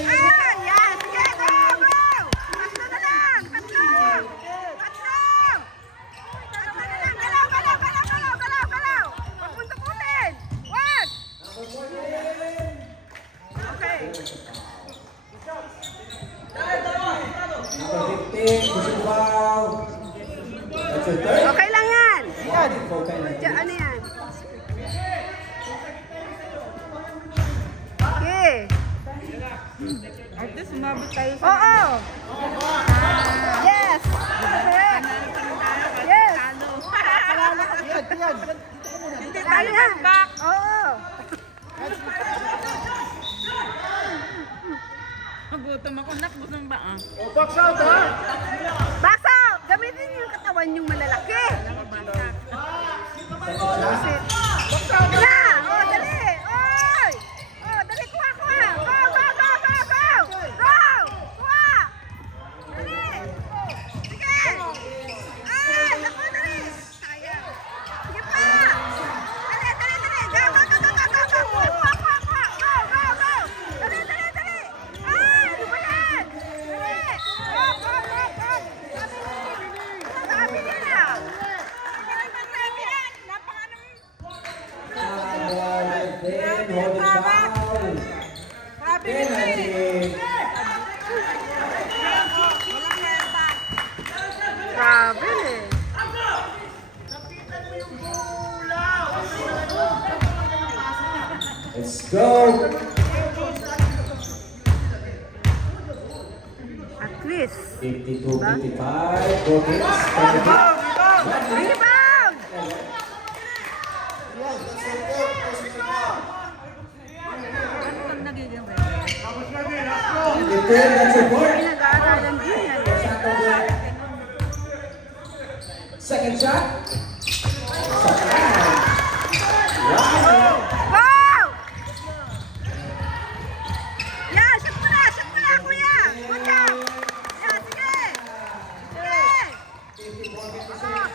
Yes! Sige, go! Tatlo na lang! Galaw! Papunta-putin! Wag! Okay. Number 15, push the foul. That's your third. Okay lang yan! Okay na. Ano yan? Okay. Ate, sumabot tayo sa... Oo! Yes! Correct! Yes! Hindi tayo yan! Oo! Magutom ako, nakbusang ba ah? O, box out ha! Box out! Gamitin yung katawan yung malalaki! Box out! Na! Oh, dali! Oy! Oh, dali! Kuha! Go! Kuha! Dali! Sige! Ay! Naku, dali! Sayang! Sige pa! Dali! Go! Kuha! Go! Dali! Ay! Ano ba yan? Dali! Go! Sabi nila! Then, holding foul. Penalty. Grabe eh. Let's go. At least. 52-55. Go Kings. Rebound! Ano pag nagiging Return, that's your point. Pinag-aaralan din yan. Second shot. Go! Yan! Shoot mo na, kuya! Good job! Yan, sige! Dali! Dali! Good! Pasa!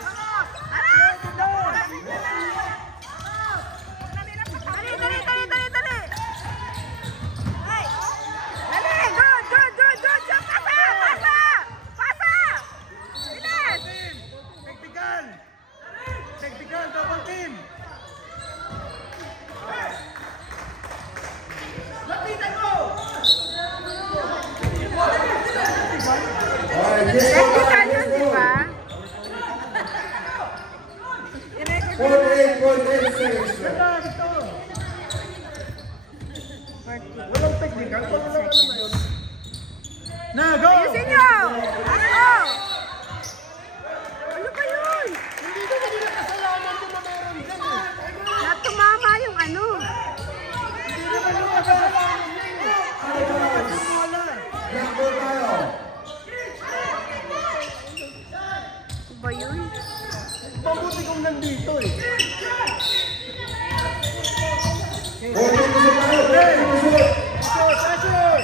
Bilis! Technical, double team! Alright, this Technical yun, di ba? 48.8 seconds left. Walang technical, wala lang na yun. Na, go! Ayusin nyo! Ano? Ano ba yun? Hindi ko kanina kasalanan ko na meron dyan eh. Natumama yung ano. Hindi naman yung kasalanan yun eh. Ay, wala. Black ball tayo. Ano ba yun? Mabuti kong nandito eh. 14 tayo. 14 Pressure!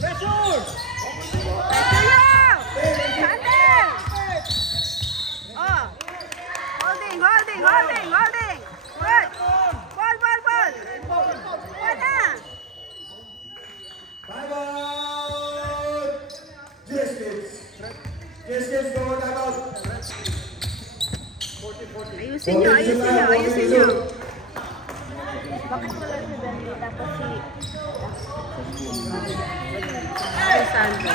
Pressure! Ito yun! Sandel! Oh! Ayusin nyo, ayusin nyo, ayusin nyo. Bakit wala si Dante tapos Ay, Sandro.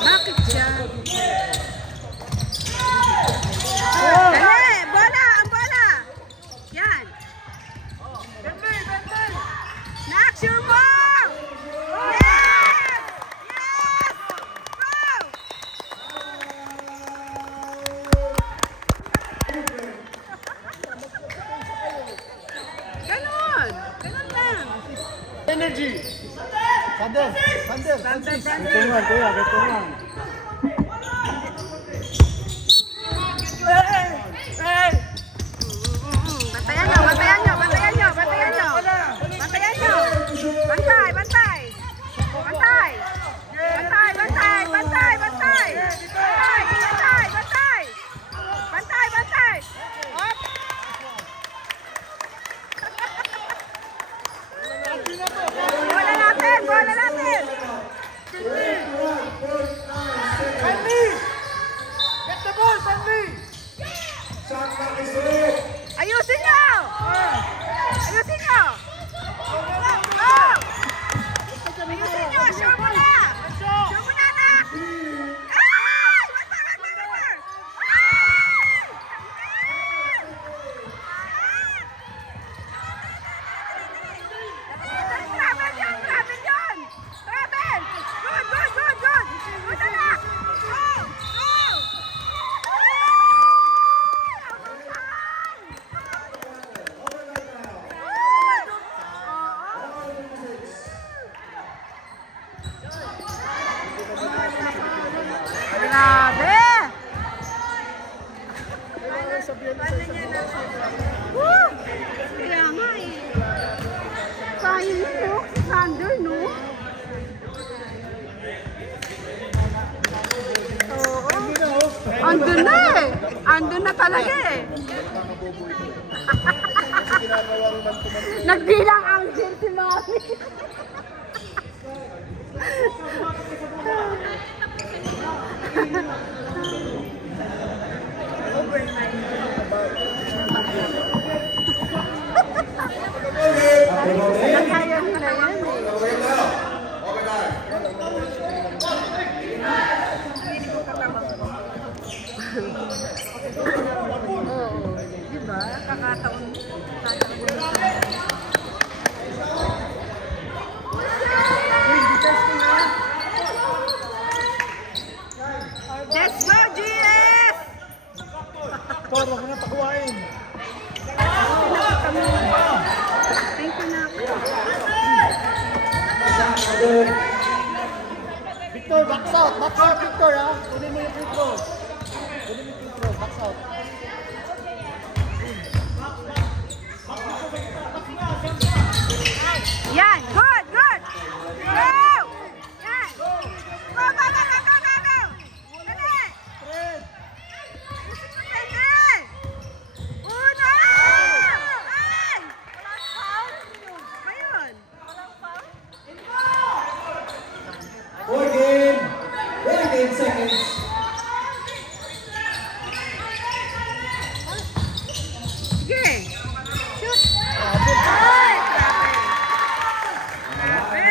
Bakit siya? Dali! Bola! Ang bola! Yan! Next, your ball! Yes! Yes! Go! Ganon! Ganon lang! Energy! Sander! Sander! Sander, Sander. Ketungan, kuya, ketungan. Bantayan nyo, bantayan nyo, bantayan nyo, bantayan nyo. Bantayan nyo. Bantay, bantay. Bantay. Bantay, bantay, bantay, bantay. Bantay, bantay, bantay. Bantay, bantay. Hop. Bola natin, bola natin. Sandy! Get the ball, Sandy! Ayusin nyo. Ayusin nyo. Go. Ayusin nyo, sure mo na. Sure mo na, anak. Ay! Bantay, bantay, bantay. Travel yun, travel yun. Travel. Good, good, good, good. Good, anak. Go, go. Grabe! Woo! Kaya nga eh. Sayang yun, no? Si Sander, no? Oo. Andun na eh. Andun na talaga eh. Nagbilang ang si Mami. Kaya nila yan eh. Oo. Diba? Kakataon. Let's go, GS! Tor, huwag mo na pakuhain. Thank you na. Victor, box out, Victor, ha? Kunin mo yung free throw. Kunin mo yung free throw, box out. Yan, good, good. Go! Yan. Go, go, go, go, go, go, go. Dali. Fred! Dali. Una! Ay! Ayun. 14 seconds. Sige. Shoot. Ay, grabe.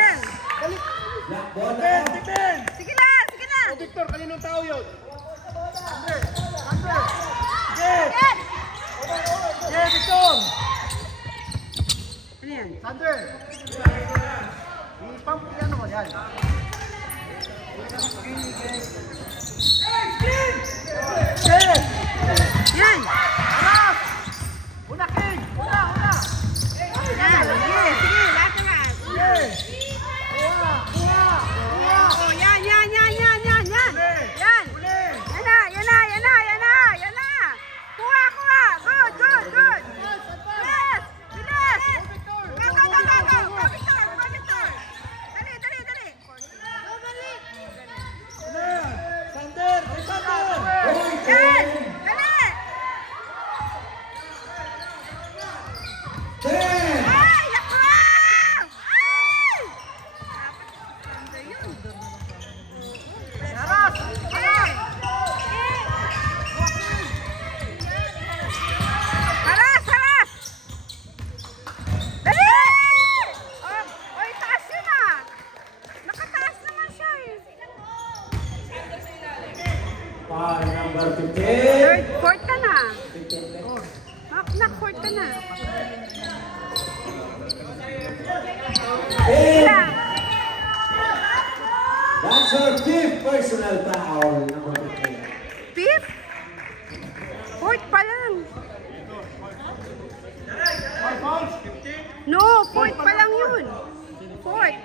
Black ball na. Defend, defend! Sige na, sige na. Oh, Victor, kaninong tao yun? Sander! Sander! Yes! Yes. Yes, Victor! Ano yan? Sander! I-pump yan mo, yan. Yes! Yan. Alas! Una, King! Una! Yan. Sige, sige. Lahat. Yes! Kuha! Kuha! Kuha! Oh, yan. Yan. Yan na. Good. Yes. Bilis. Go, go, go, go, go. Go, Victor. Go, Victor. Dali. Sander! Sander! Yes. Dali. Foul number 15. Fourth ka na. 15 left. Fourth ka na. And Ilang? that's her fifth personal foul number 15. Fifth? Fourth pa lang. No, fourth pa lang yun. Fourth.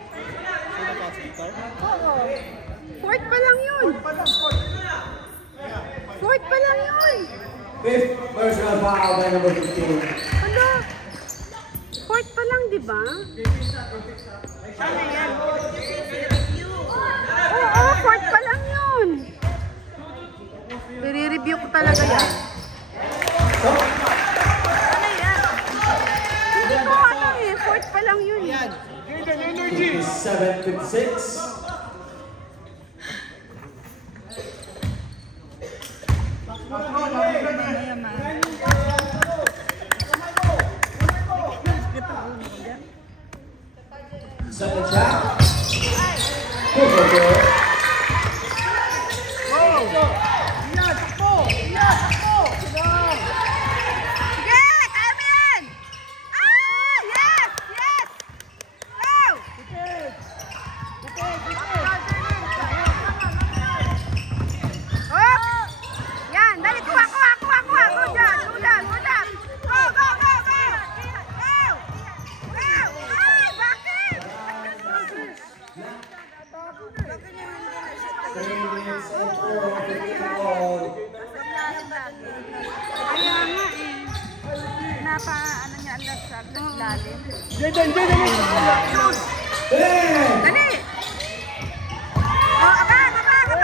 Oo. Fourth pa lang yun. Fourth pa lang yun. Fifth personal foul by number 15. Ano? Fourth pa lang, di ba? Oo, fourth pa lang yun. I-review ko talaga yan. Hindi ko alam eh. Fourth pa lang yun. Yan. 57-56. Second shot. Good for goal. Sige, kaya mo yan! Ah! Yes! Yes! Go! Hop! Yan, dali, kuha! Good job! Go! Go! Ay, bakit? 3 minutes and 4 of the ball. Kaya nga eh. Ano niya alas sa lalim. Jaden! Ten! Dali! Oh, abang! Yan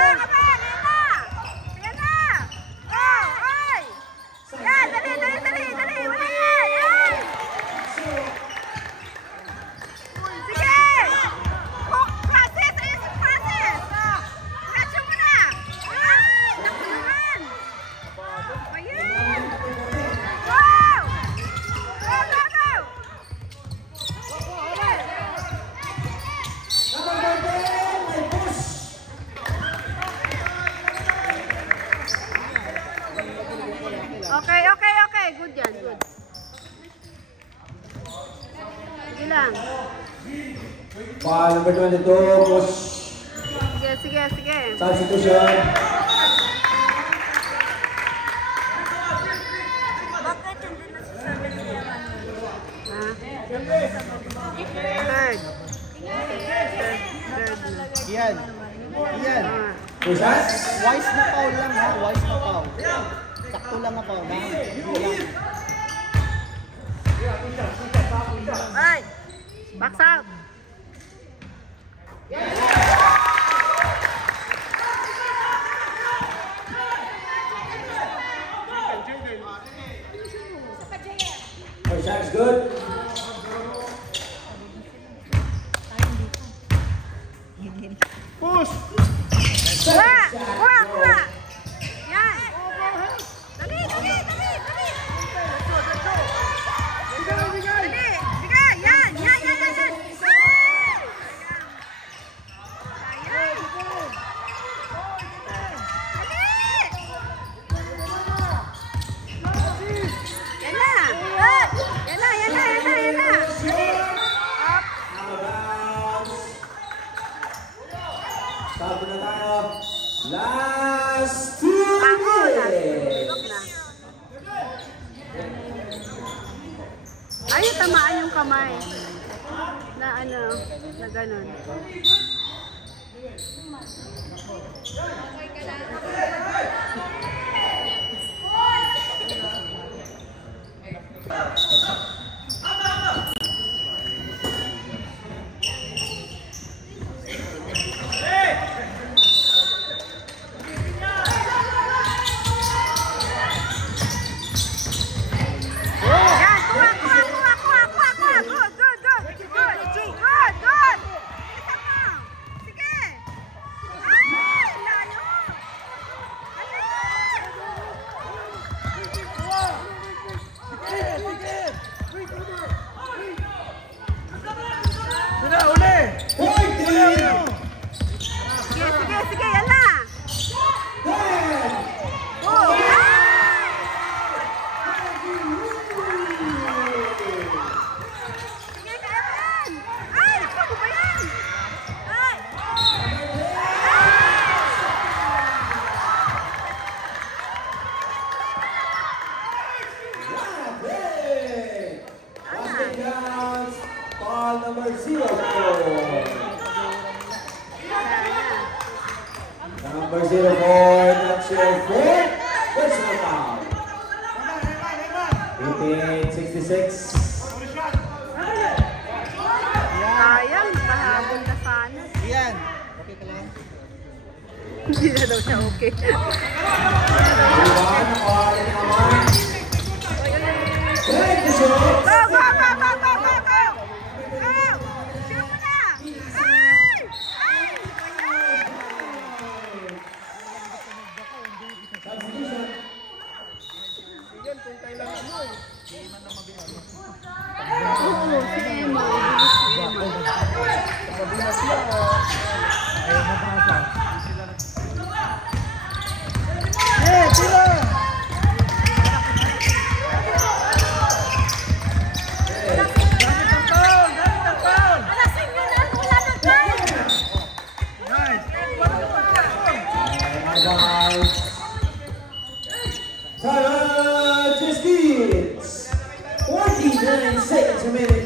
na! Yan na! Oh, ay! Yan, dali! Wala yan! Yan! Sige! Oh, process! Ayun yung process! Diretso mo na! Ay! Naku naman! Ayan! Go! Number 10, may push. Okay. Good yan, good. Sige lang. Foul number 22, push. Sige. Substitution. Third. Yan. Two shots. Wise na foul lang ha. Wise na foul. Sakto lang na foul. Ay! Box out! First shot is good. Push! Kuha! Yan! Dali! Sige! Yan! Yan na! Up! Stop na tayo. Last 2 Ako! minutes. Ayaw tamaan yung kamay. Na ganun. Yan! Kuha! Good! Isa pa! Sige! Ay! Layo! that's your fourth personal foul. 58-66. Sayang, nakahabol na sana. Yan. Okay ka lang? Hindi na daw siya okay. Everyone are in our mind. Thank you, sir. Go, go, go, go, go, go, go! Go! Shoot mo na! Ay! Ay! Yan, kung kailangan mo eh. Oo, si Emma. Mabinas lang. Ayaw mabasa. Eh, tira! Just kids. 49 seconds remaining.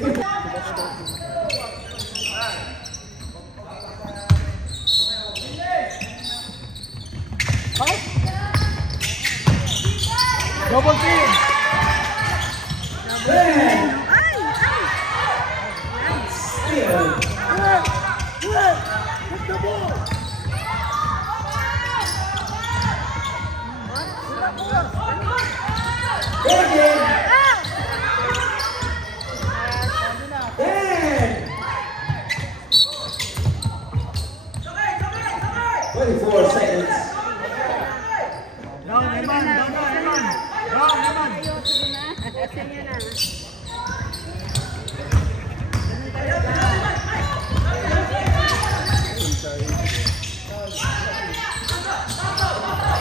Double team! Then, Ay! Ay! still. Again. 24 seconds. Down naman, down naman. Down naman. Asin nyo na.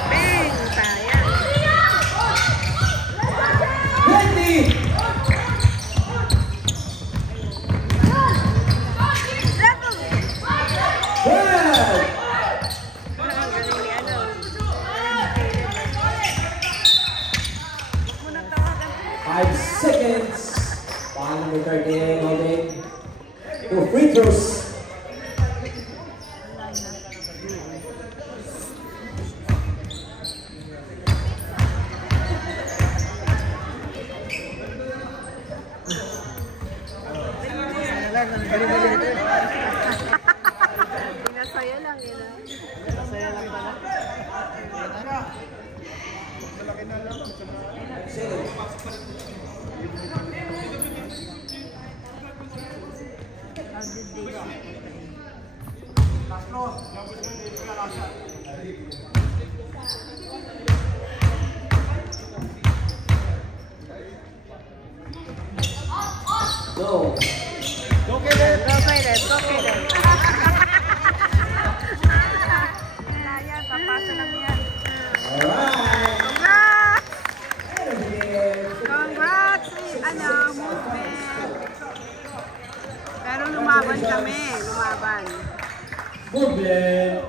Bang! Sayang. 20. Well. Ang galing ni ano. Munang tawagan. 5 seconds. Final number 13 holding. 2 free throws. Pinasaya lang yun. Saya lang pala. Go. Okay, then. Go, Kairet. Go, Kairet. Kaya, papasa lang yan. Alright. Congrats! And again. Congrats! Ano, movement. Pero lumaban kami. Lumaban. Movement.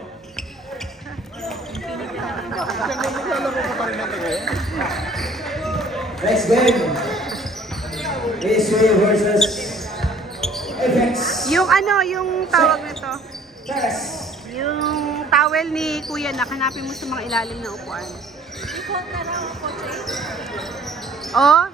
Maglalaro ka pa rin natin ngayon. Next game. Israel versus FX. Yung ano, yung tawag nito. Yes. Yung towel ni Kuya na hanapin mo sa mga ilalim na upuan. Oh?